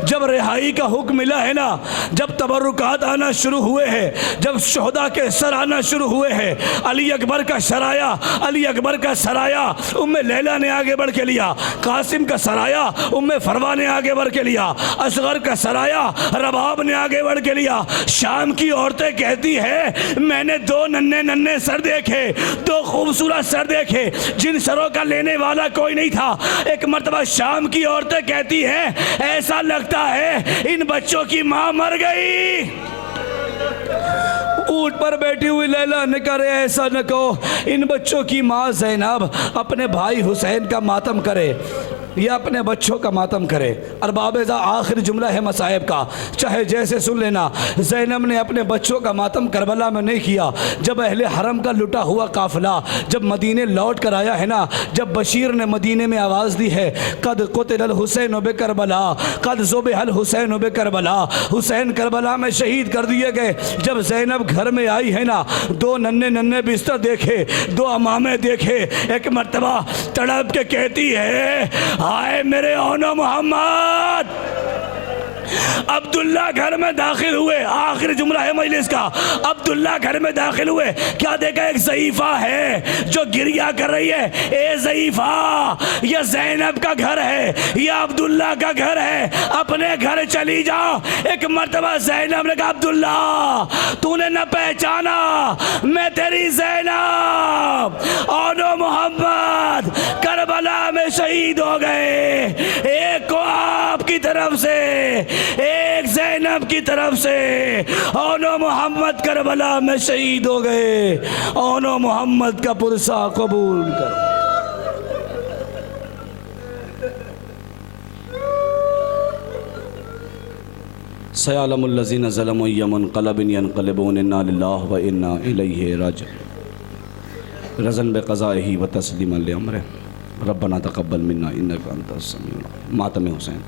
जब रिहाई का हुक्म मिला है ना, जब तबरुकात आना शुरू हुए हैं, जब शोहदा के सर आना शुरू हुए हैं, अली अकबर का सराया, अली अकबर का सराया उम्मे लैला ने आगे बढ़ के लिया, कासिम का सराया उम्मे फरवा ने आगे बढ़ के लिया, असगर का सराया रबाब ने आगे बढ़ के लिया। शाम की औरतें कहती है मैंने 2 नन्हे नन्हे सर देखे, 2 खूबसूरत सर देखे जिन सरों का लेने वाला कोई नहीं था। एक मर्तबा शाम की औरतें कहती हैं ऐसा लगता है इन बच्चों की मां मर गई। ऊंट पर बैठी हुई लैला ने करे ऐसा न कहो, इन बच्चों की मां ज़ैनब अपने भाई हुसैन का मातम करे या अपने बच्चों का मातम करे। अरबाब-ए-ज़ा आखिरी जुमला है मसाइब का, चाहे जैसे सुन लेना। ज़ैनब ने अपने बच्चों का मातम करबला में नहीं किया। जब अहले हरम का लुटा हुआ काफ़िला जब मदीने लौट कर आया है ना, जब बशीर ने मदीने में आवाज़ दी है कद क़ुतिल हुसैन बे करबला, कद ज़ुबिहल हुसैन बे करबला, हुसैन करबला में शहीद कर दिए गए। जब ज़ैनब घर में आई है ना, 2 नन्हे नन्हे बिस्तर देखे, 2 अमामे देखे। एक मर्तबा तड़प के कहती है हाय मेरे ओनो मोहम्मद। अब्दुल्ला घर में दाखिल हुए, आखिरी जुमला है मजलिस का। अब्दुल्ला घर में दाखिल हुए, क्या देखा? एक ज़ईफ़ा है जो गिरिया कर रही है। ए ज़ईफ़ा, यह ज़ैनब का घर है, यह अब्दुल्ला का घर है, अपने घर चली जाओ। एक मर्तबा ज़ैनब ने कहा अब्दुल्ला तूने न पहचाना, मैं तेरी ज़ैनब ओनो मोहम्मद करबला में शहीद हो गए। एक को आपकी तरफ से, एक ज़ैनब की तरफ से। ओनो मोहम्मद करबला में शहीद हो गए। ओनो मोहम्मद का पुरसा कबूल करो। सयालमुल्लज़ीना ज़लमू यमुनक़लबिन यनक़लिबून इन्ना लिल्लाहि व इन्ना इलैहि राजिऊन। रज़न बिक़ज़ाइही व तस्लीमन लिअम्रिही रब्बना तक़ब्बल मिन्ना इन्नका अंतस समीउल अलीम। मातम हुसैन।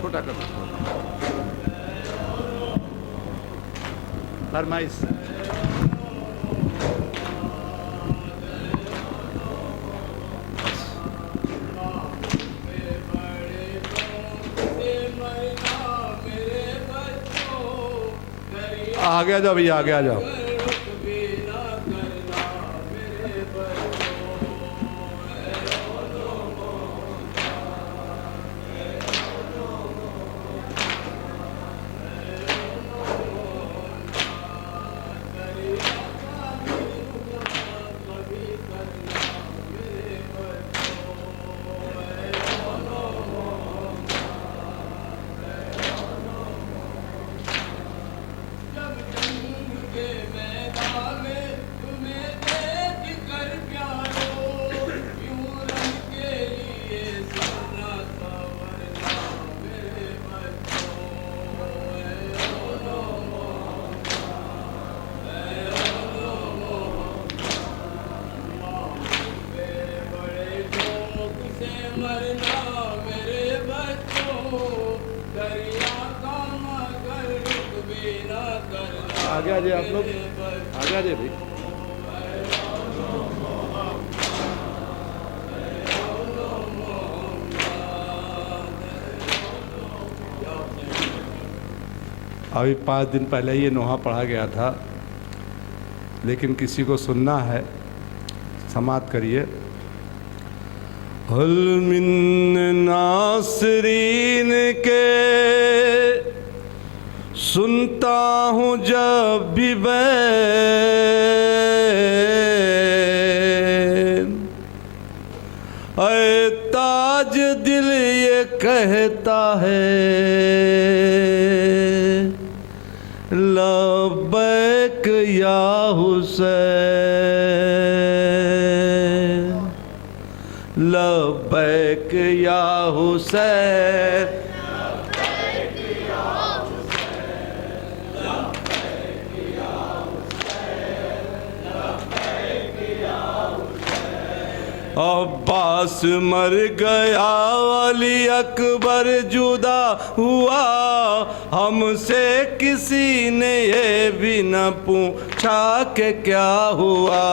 छोटा कर फरमाइश। आगे आ जाओ भैया, आगे आ जाओ। आगे आ जाइए आप लोग, आगे आ जाइए भाई। अभी 5 दिन पहले ये नोहा पढ़ा गया था, लेकिन किसी को सुनना है, समाप्त करिए। हल मिन नासरीन के सुनता हूँ जब भी बैन, ऐ ताज दिल ये कहता है लब्बैक या हुसैन, लब्बैक या हुसैन। अब्बास मर गया, अली अकबर जुदा हुआ, हमसे किसी ने ये भी न पूछा कि क्या हुआ।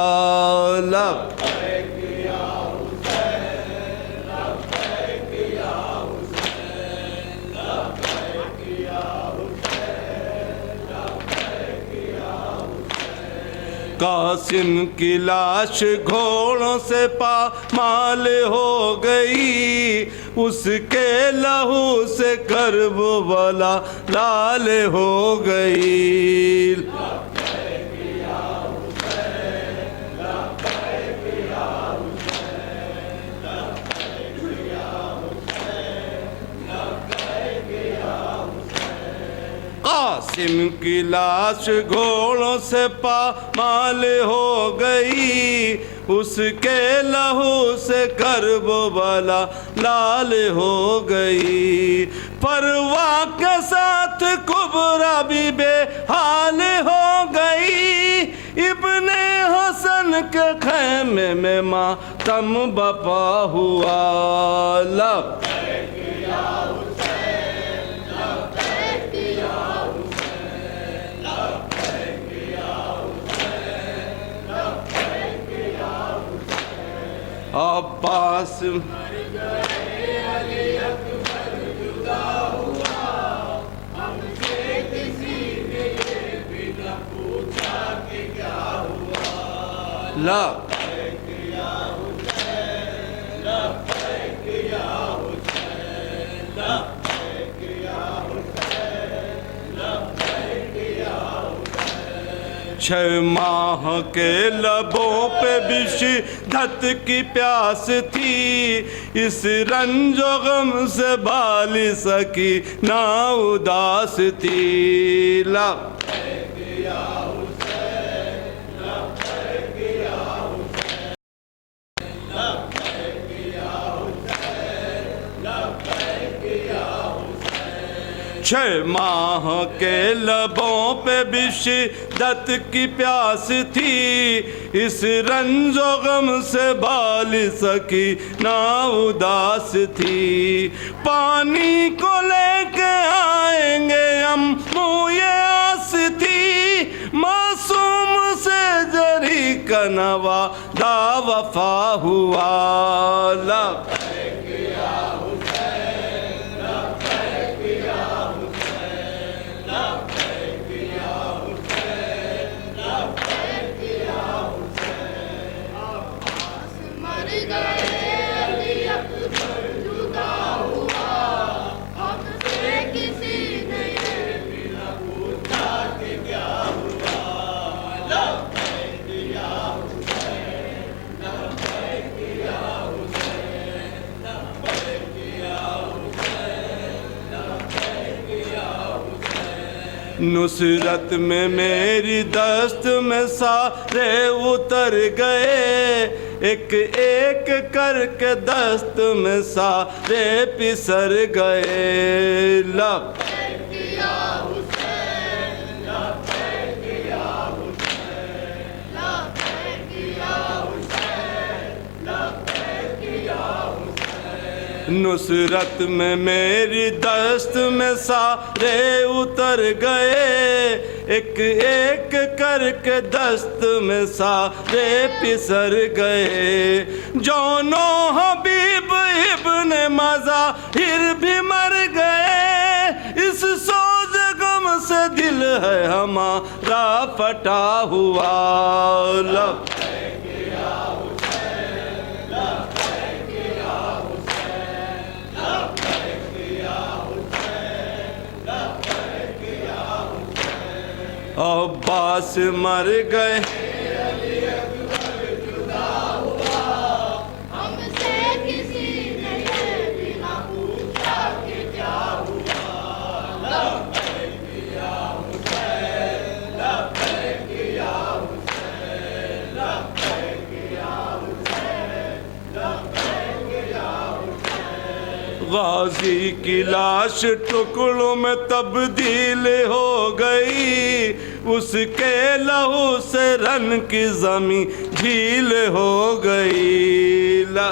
कासिम की लाश घोड़ों से पामाल हो गई, उसके लहू से करबला लाल हो गई। कासिम की लाश घोड़ों से पामाल हो गई, उसके लहू से करबला लाल हो गई। परवा के साथ कुबरा भी बेहाल हो गई, इब्ने हसन के खैमे में मातम बपा हुआ। अब्बास ला छह माह के लबों पे भी शिद्दत की प्यास थी, इस रंजो गम से बाली सकी ना उदास थी। ला छह माह के लबों पे भी शिद्दत की प्यास थी, इस रंजो गम से बाल सकी ना उदास थी। पानी को लेके आएंगे हम मुझे आस थी, मासूम से जरी का नवादा वफा हुआ। नुसरत में मेरी दस्त में सारे उतर गए, एक एक करके दस्त में सारे पिसर गए। लब नुसरत में मेरी दस्त में सारे उतर गए, एक एक करके दस्त में सारे पिसर गए। जोनो हबीब इब्ने मज़ाहिर भी मर गए, इस सोज गम से दिल है हमारा फटा हुआ। अब्बास मर गए, गाजी की लाश टुकड़ों में तब्दील हो गई, उसके लहू से रन की जमी झील हो गई। ला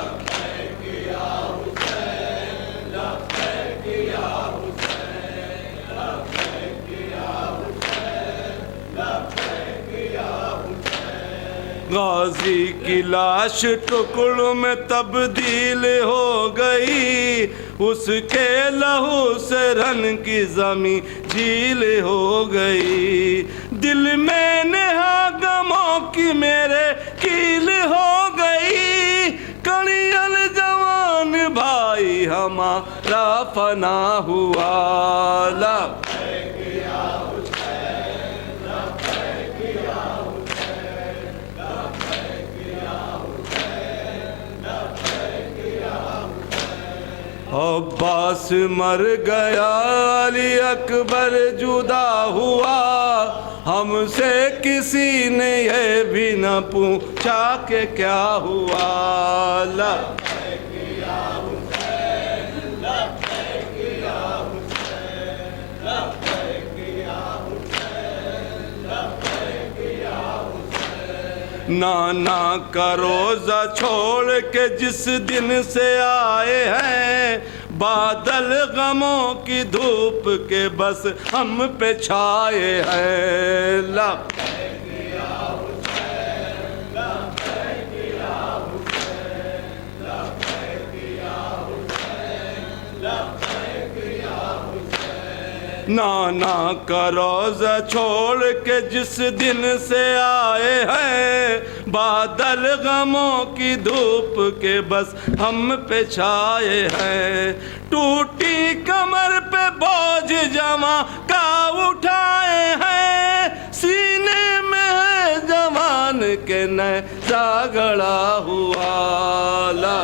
गाजी की लाश टुकड़ों में तब्दील हो गई, उसके लहू से रन की जमी झील हो गई। दिल में नेहा गमों की मेरे कील हो गई, कड़ियल जवान भाई हमारा फना हुआ। ला अब्बास मर गया, अली अकबर जुदा हुआ, हमसे किसी ने ये भी न पूछा कि क्या हुआ। ला नाना का रोजा छोड़ के जिस दिन से आए हैं, बादल गमों की धूप के बस हम पे छाए हैं। ला नाना का रोजा छोड़ के जिस दिन से आए हैं, बादल गमों की धूप के बस हम पे छाए हैं। टूटी कमर पे बोझ जमा का उठाए हैं, सीने में है जवान के नए जागड़ा हुआ। ला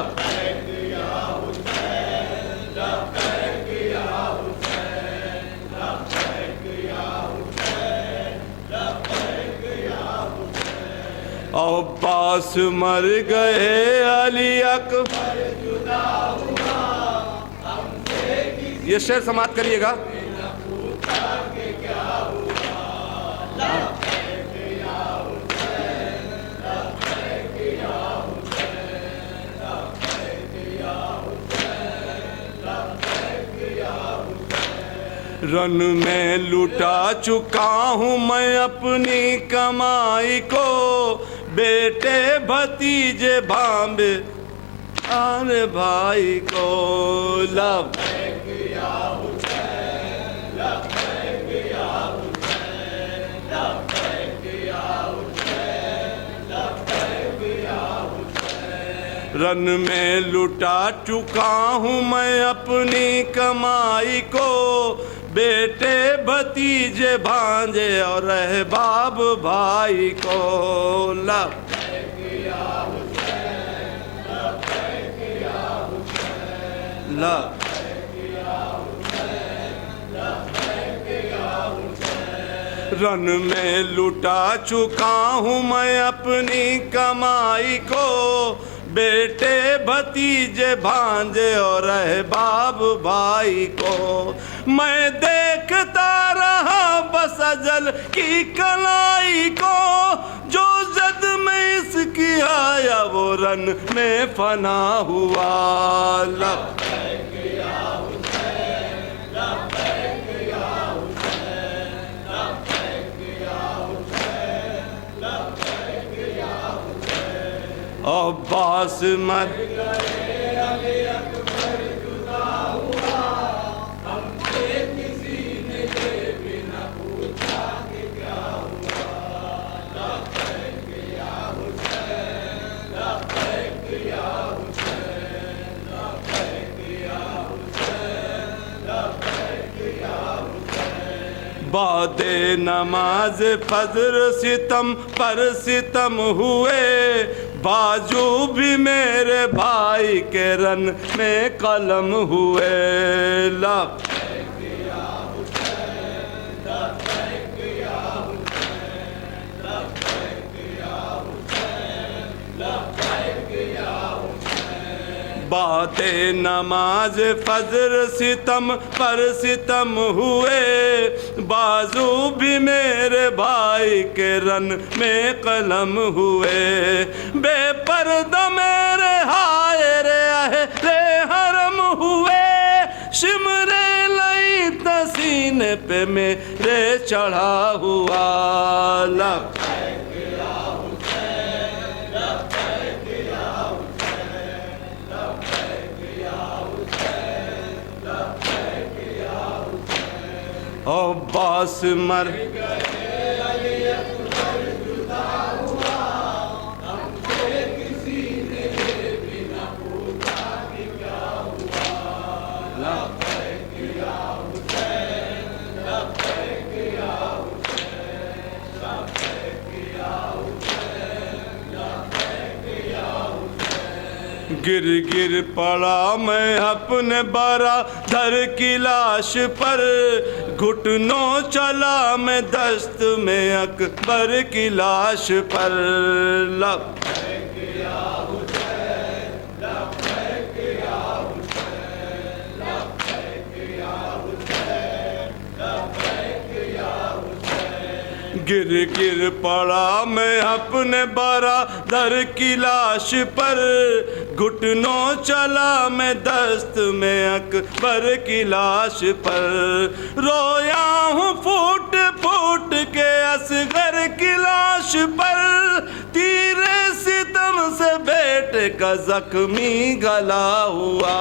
अब्बास मर गए, अली अकबर जुदा हुआ, ये शेर समाप्त करिएगा। रन में लुटा चुका हूँ मैं अपनी कमाई को, बेटे भतीजे भांबे आने भाई को। लब रन में लुटा चुका हूँ मैं अपनी कमाई को, बेटे भतीजे भांजे और रहबाब भाई को। ला ला रन में लुटा चुका हूँ मैं अपनी कमाई को, बेटे भतीजे भांजे और रहबाब भाई को। मैं देखता रहा बस अजल की कलाई को, जो जद में इसकी आया वो रन में फना हुआ। लब अब्बास मर बादे नमाज फजर सितम पर सितम हुए, बाजू भी मेरे भाई के रन में कलम हुए। ला बाते नमाज फजर सितम पर सितम हुए, बाजू भी मेरे भाई के रन में कलम हुए। बेपर्दा मेरे हाय रे हरम हुए, शिमरे लई तसीने पे मेरे चढ़ा हुआ। लग अब्बास मर गिर गिर पड़ा मैं अपने बरादर की लाश पर, घुटनों चला मैं दस्त में अकबर की लाश पर। लब गिर गिर पड़ा मैं अपने बरादर की लाश पर, घुटनों चला मैं दस्त में अकबर की लाश पर। रोया हूँ फूट फूट के असगर की लाश पर, तीरे सितम से बेटे का जख्मी गला हुआ।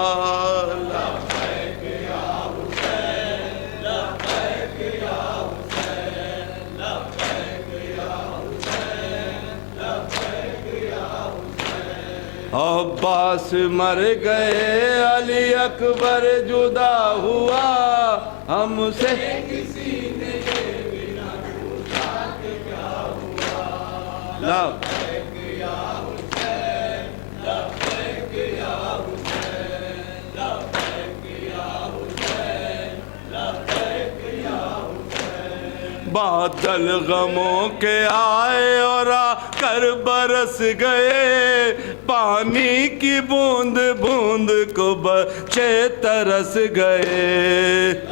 अब्बास मर गए अली अकबर जुदा हुआ, हमसे किसी ने ये बिना पूछा कि क्या हुआ। लव बादल गमों के आए और आकर बरस गए, पानी की बूंद बूंद को बच्चे तरस गए।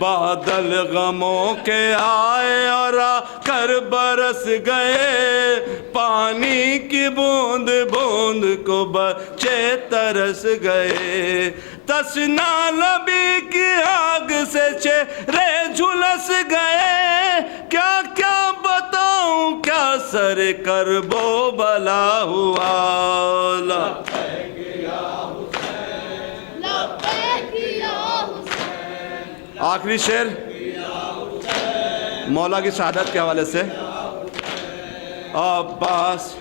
बादल गमों के आए और आकर बरस गए, पानी की बूंद बूंद को बच्चे तरस गए। तसना लबी की आग से चेहरे झुलस गए, क्या क्या बताऊं क्या सर करबो बला हुआ। आखिरी शेर मौला की शहादत के हवाले से। अब्बास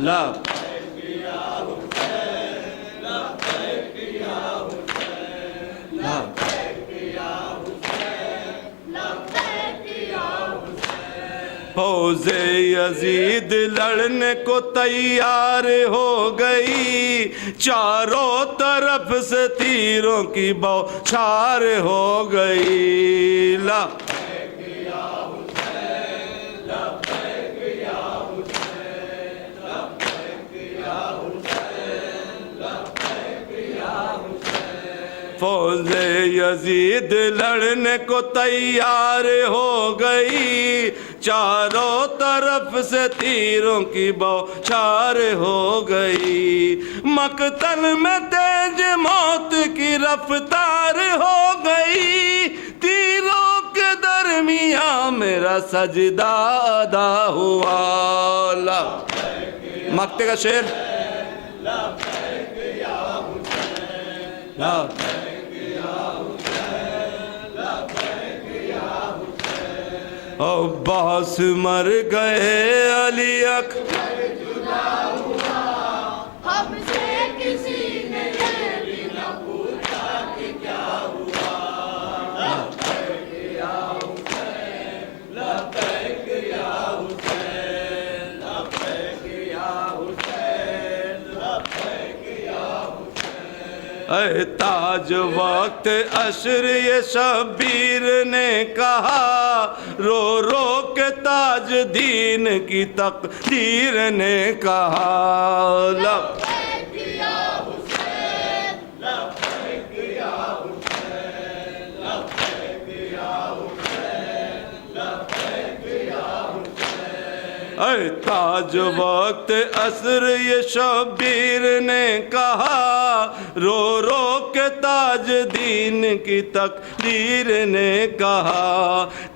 लव फौजे यजीद लड़ने को तैयार हो गई, चारों तरफ से तीरों की बौछार हो गई। ला फौजे यजीद लड़ने को तैयार हो गई, चारों तरफ से तीरों की बौछार हो गई। मकतल में तेज मौत की रफ्तार हो गई, तीरों के दरमियां मेरा सजदा अदा हुआ। मक्ते का शेर अब्बास मर गए, अली अकबर जुदा हुआ, हमसे किसी ने ये भी न पूछा कि क्या हुआ। लब्बैक या हुसैन, लब्बैक या हुसैन, लब्बैक या हुसैन, लब्बैक या हुसैन। ताज वक्त अशर ये शब्बीर ने कहा, रो रो के ताज दीन की तकदीर ने कहा। लब्बैक या हुसैन, लब्बैक या हुसैन, लब्बैक या हुसैन, लब्बैक या हुसैन। ताज वक्त असर ये शब्बीर ने कहा, रो रो के ताज दीन की तकदीर ने कहा।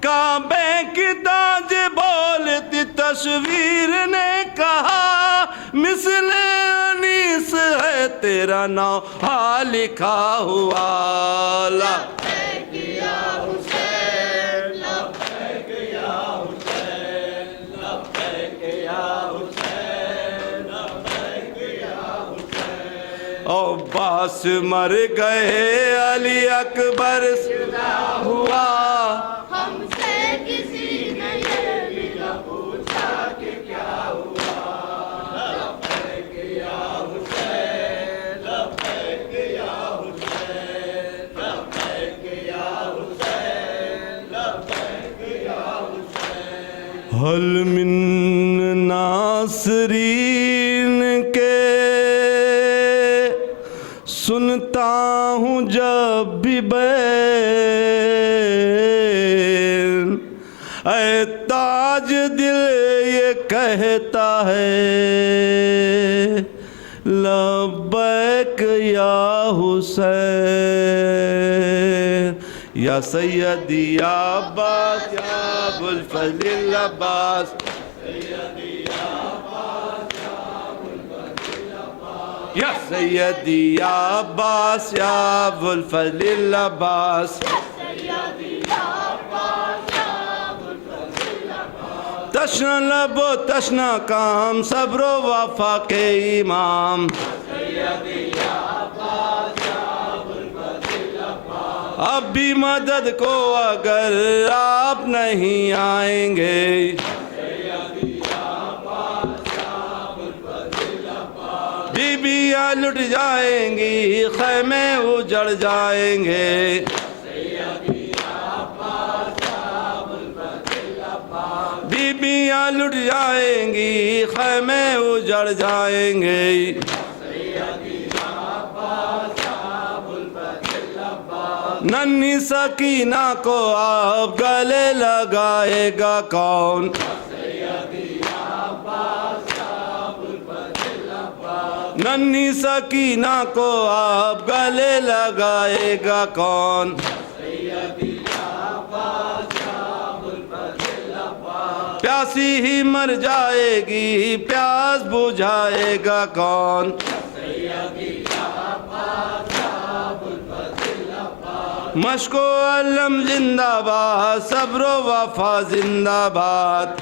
काबे की ताज बोलती तस्वीर ने कहा, मिसले अनीस है तेरा नाम लिखा हुआ। लब्बैक या हुसैन, लब्बैक या हुसैन, लब्बैक या हुसैन, लब्बैक या हुसैन। अब्बास मर गए, अली अकबर जुदा हुआ, हमसे किसी ने ये भी न पूछा कि क्या हुआ। लब्बैक या हुसैन, लब्बैक या हुसैन, लब्बैक या हुसैन, लब्बैक या हुसैन। हल मिन नासरीन के सुनता हूँ जब भी बैन, ऐ ताज दिल ये कहता है, लब्बैक या हुसैन। या सैयदी या अब्बास या अबुल फज़ल अब्बास, या सैयदी या अब्बास या अबुल फज़ल अब्बास। तशना लबो तशना काम सब्रो वफा के इमाम, अब भी मदद को अगर आप नहीं आएंगे, बीबियाँ लुट जाएंगी, खैमे उजड़ जाएंगे। बीबियाँ लुट जाएंगी, खैमे उजड़ जाएंगे। नन्ही सकीना को आप गले लगाएगा कौन, नन्ही सकीना को आप गले लगाएगा कौन। प्यासी ही मर जाएगी, प्यास बुझाएगा कौन। मशको अलम जिंदाबाद, सब्रो वफा जिंदाबाद।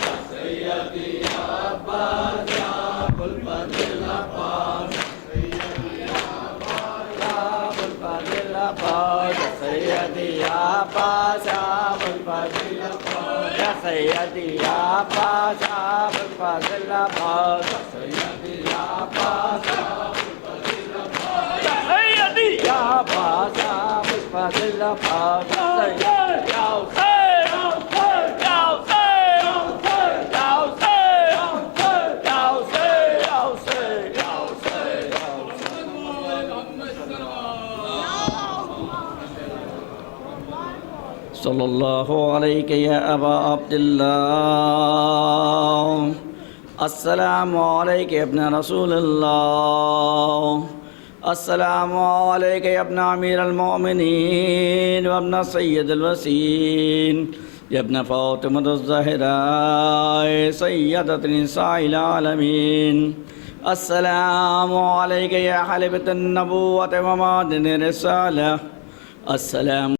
सल्लल्लाहु अलैहि या अबा अब्दुल्लाह अस्सलामु अलैका या इब्न रसूलल्लाह अस्सलामु अलैका या इब्न अमीरुल मोमिनीन व इब्न सय्यदुल वसीन या इब्न फातिमतुज़ ज़हरा सय्यदतुन निसाइल आलमीन अस्सलामु अलैका या हलीफतुन नबुव्वत व मादिन रिसाला अस्सलाम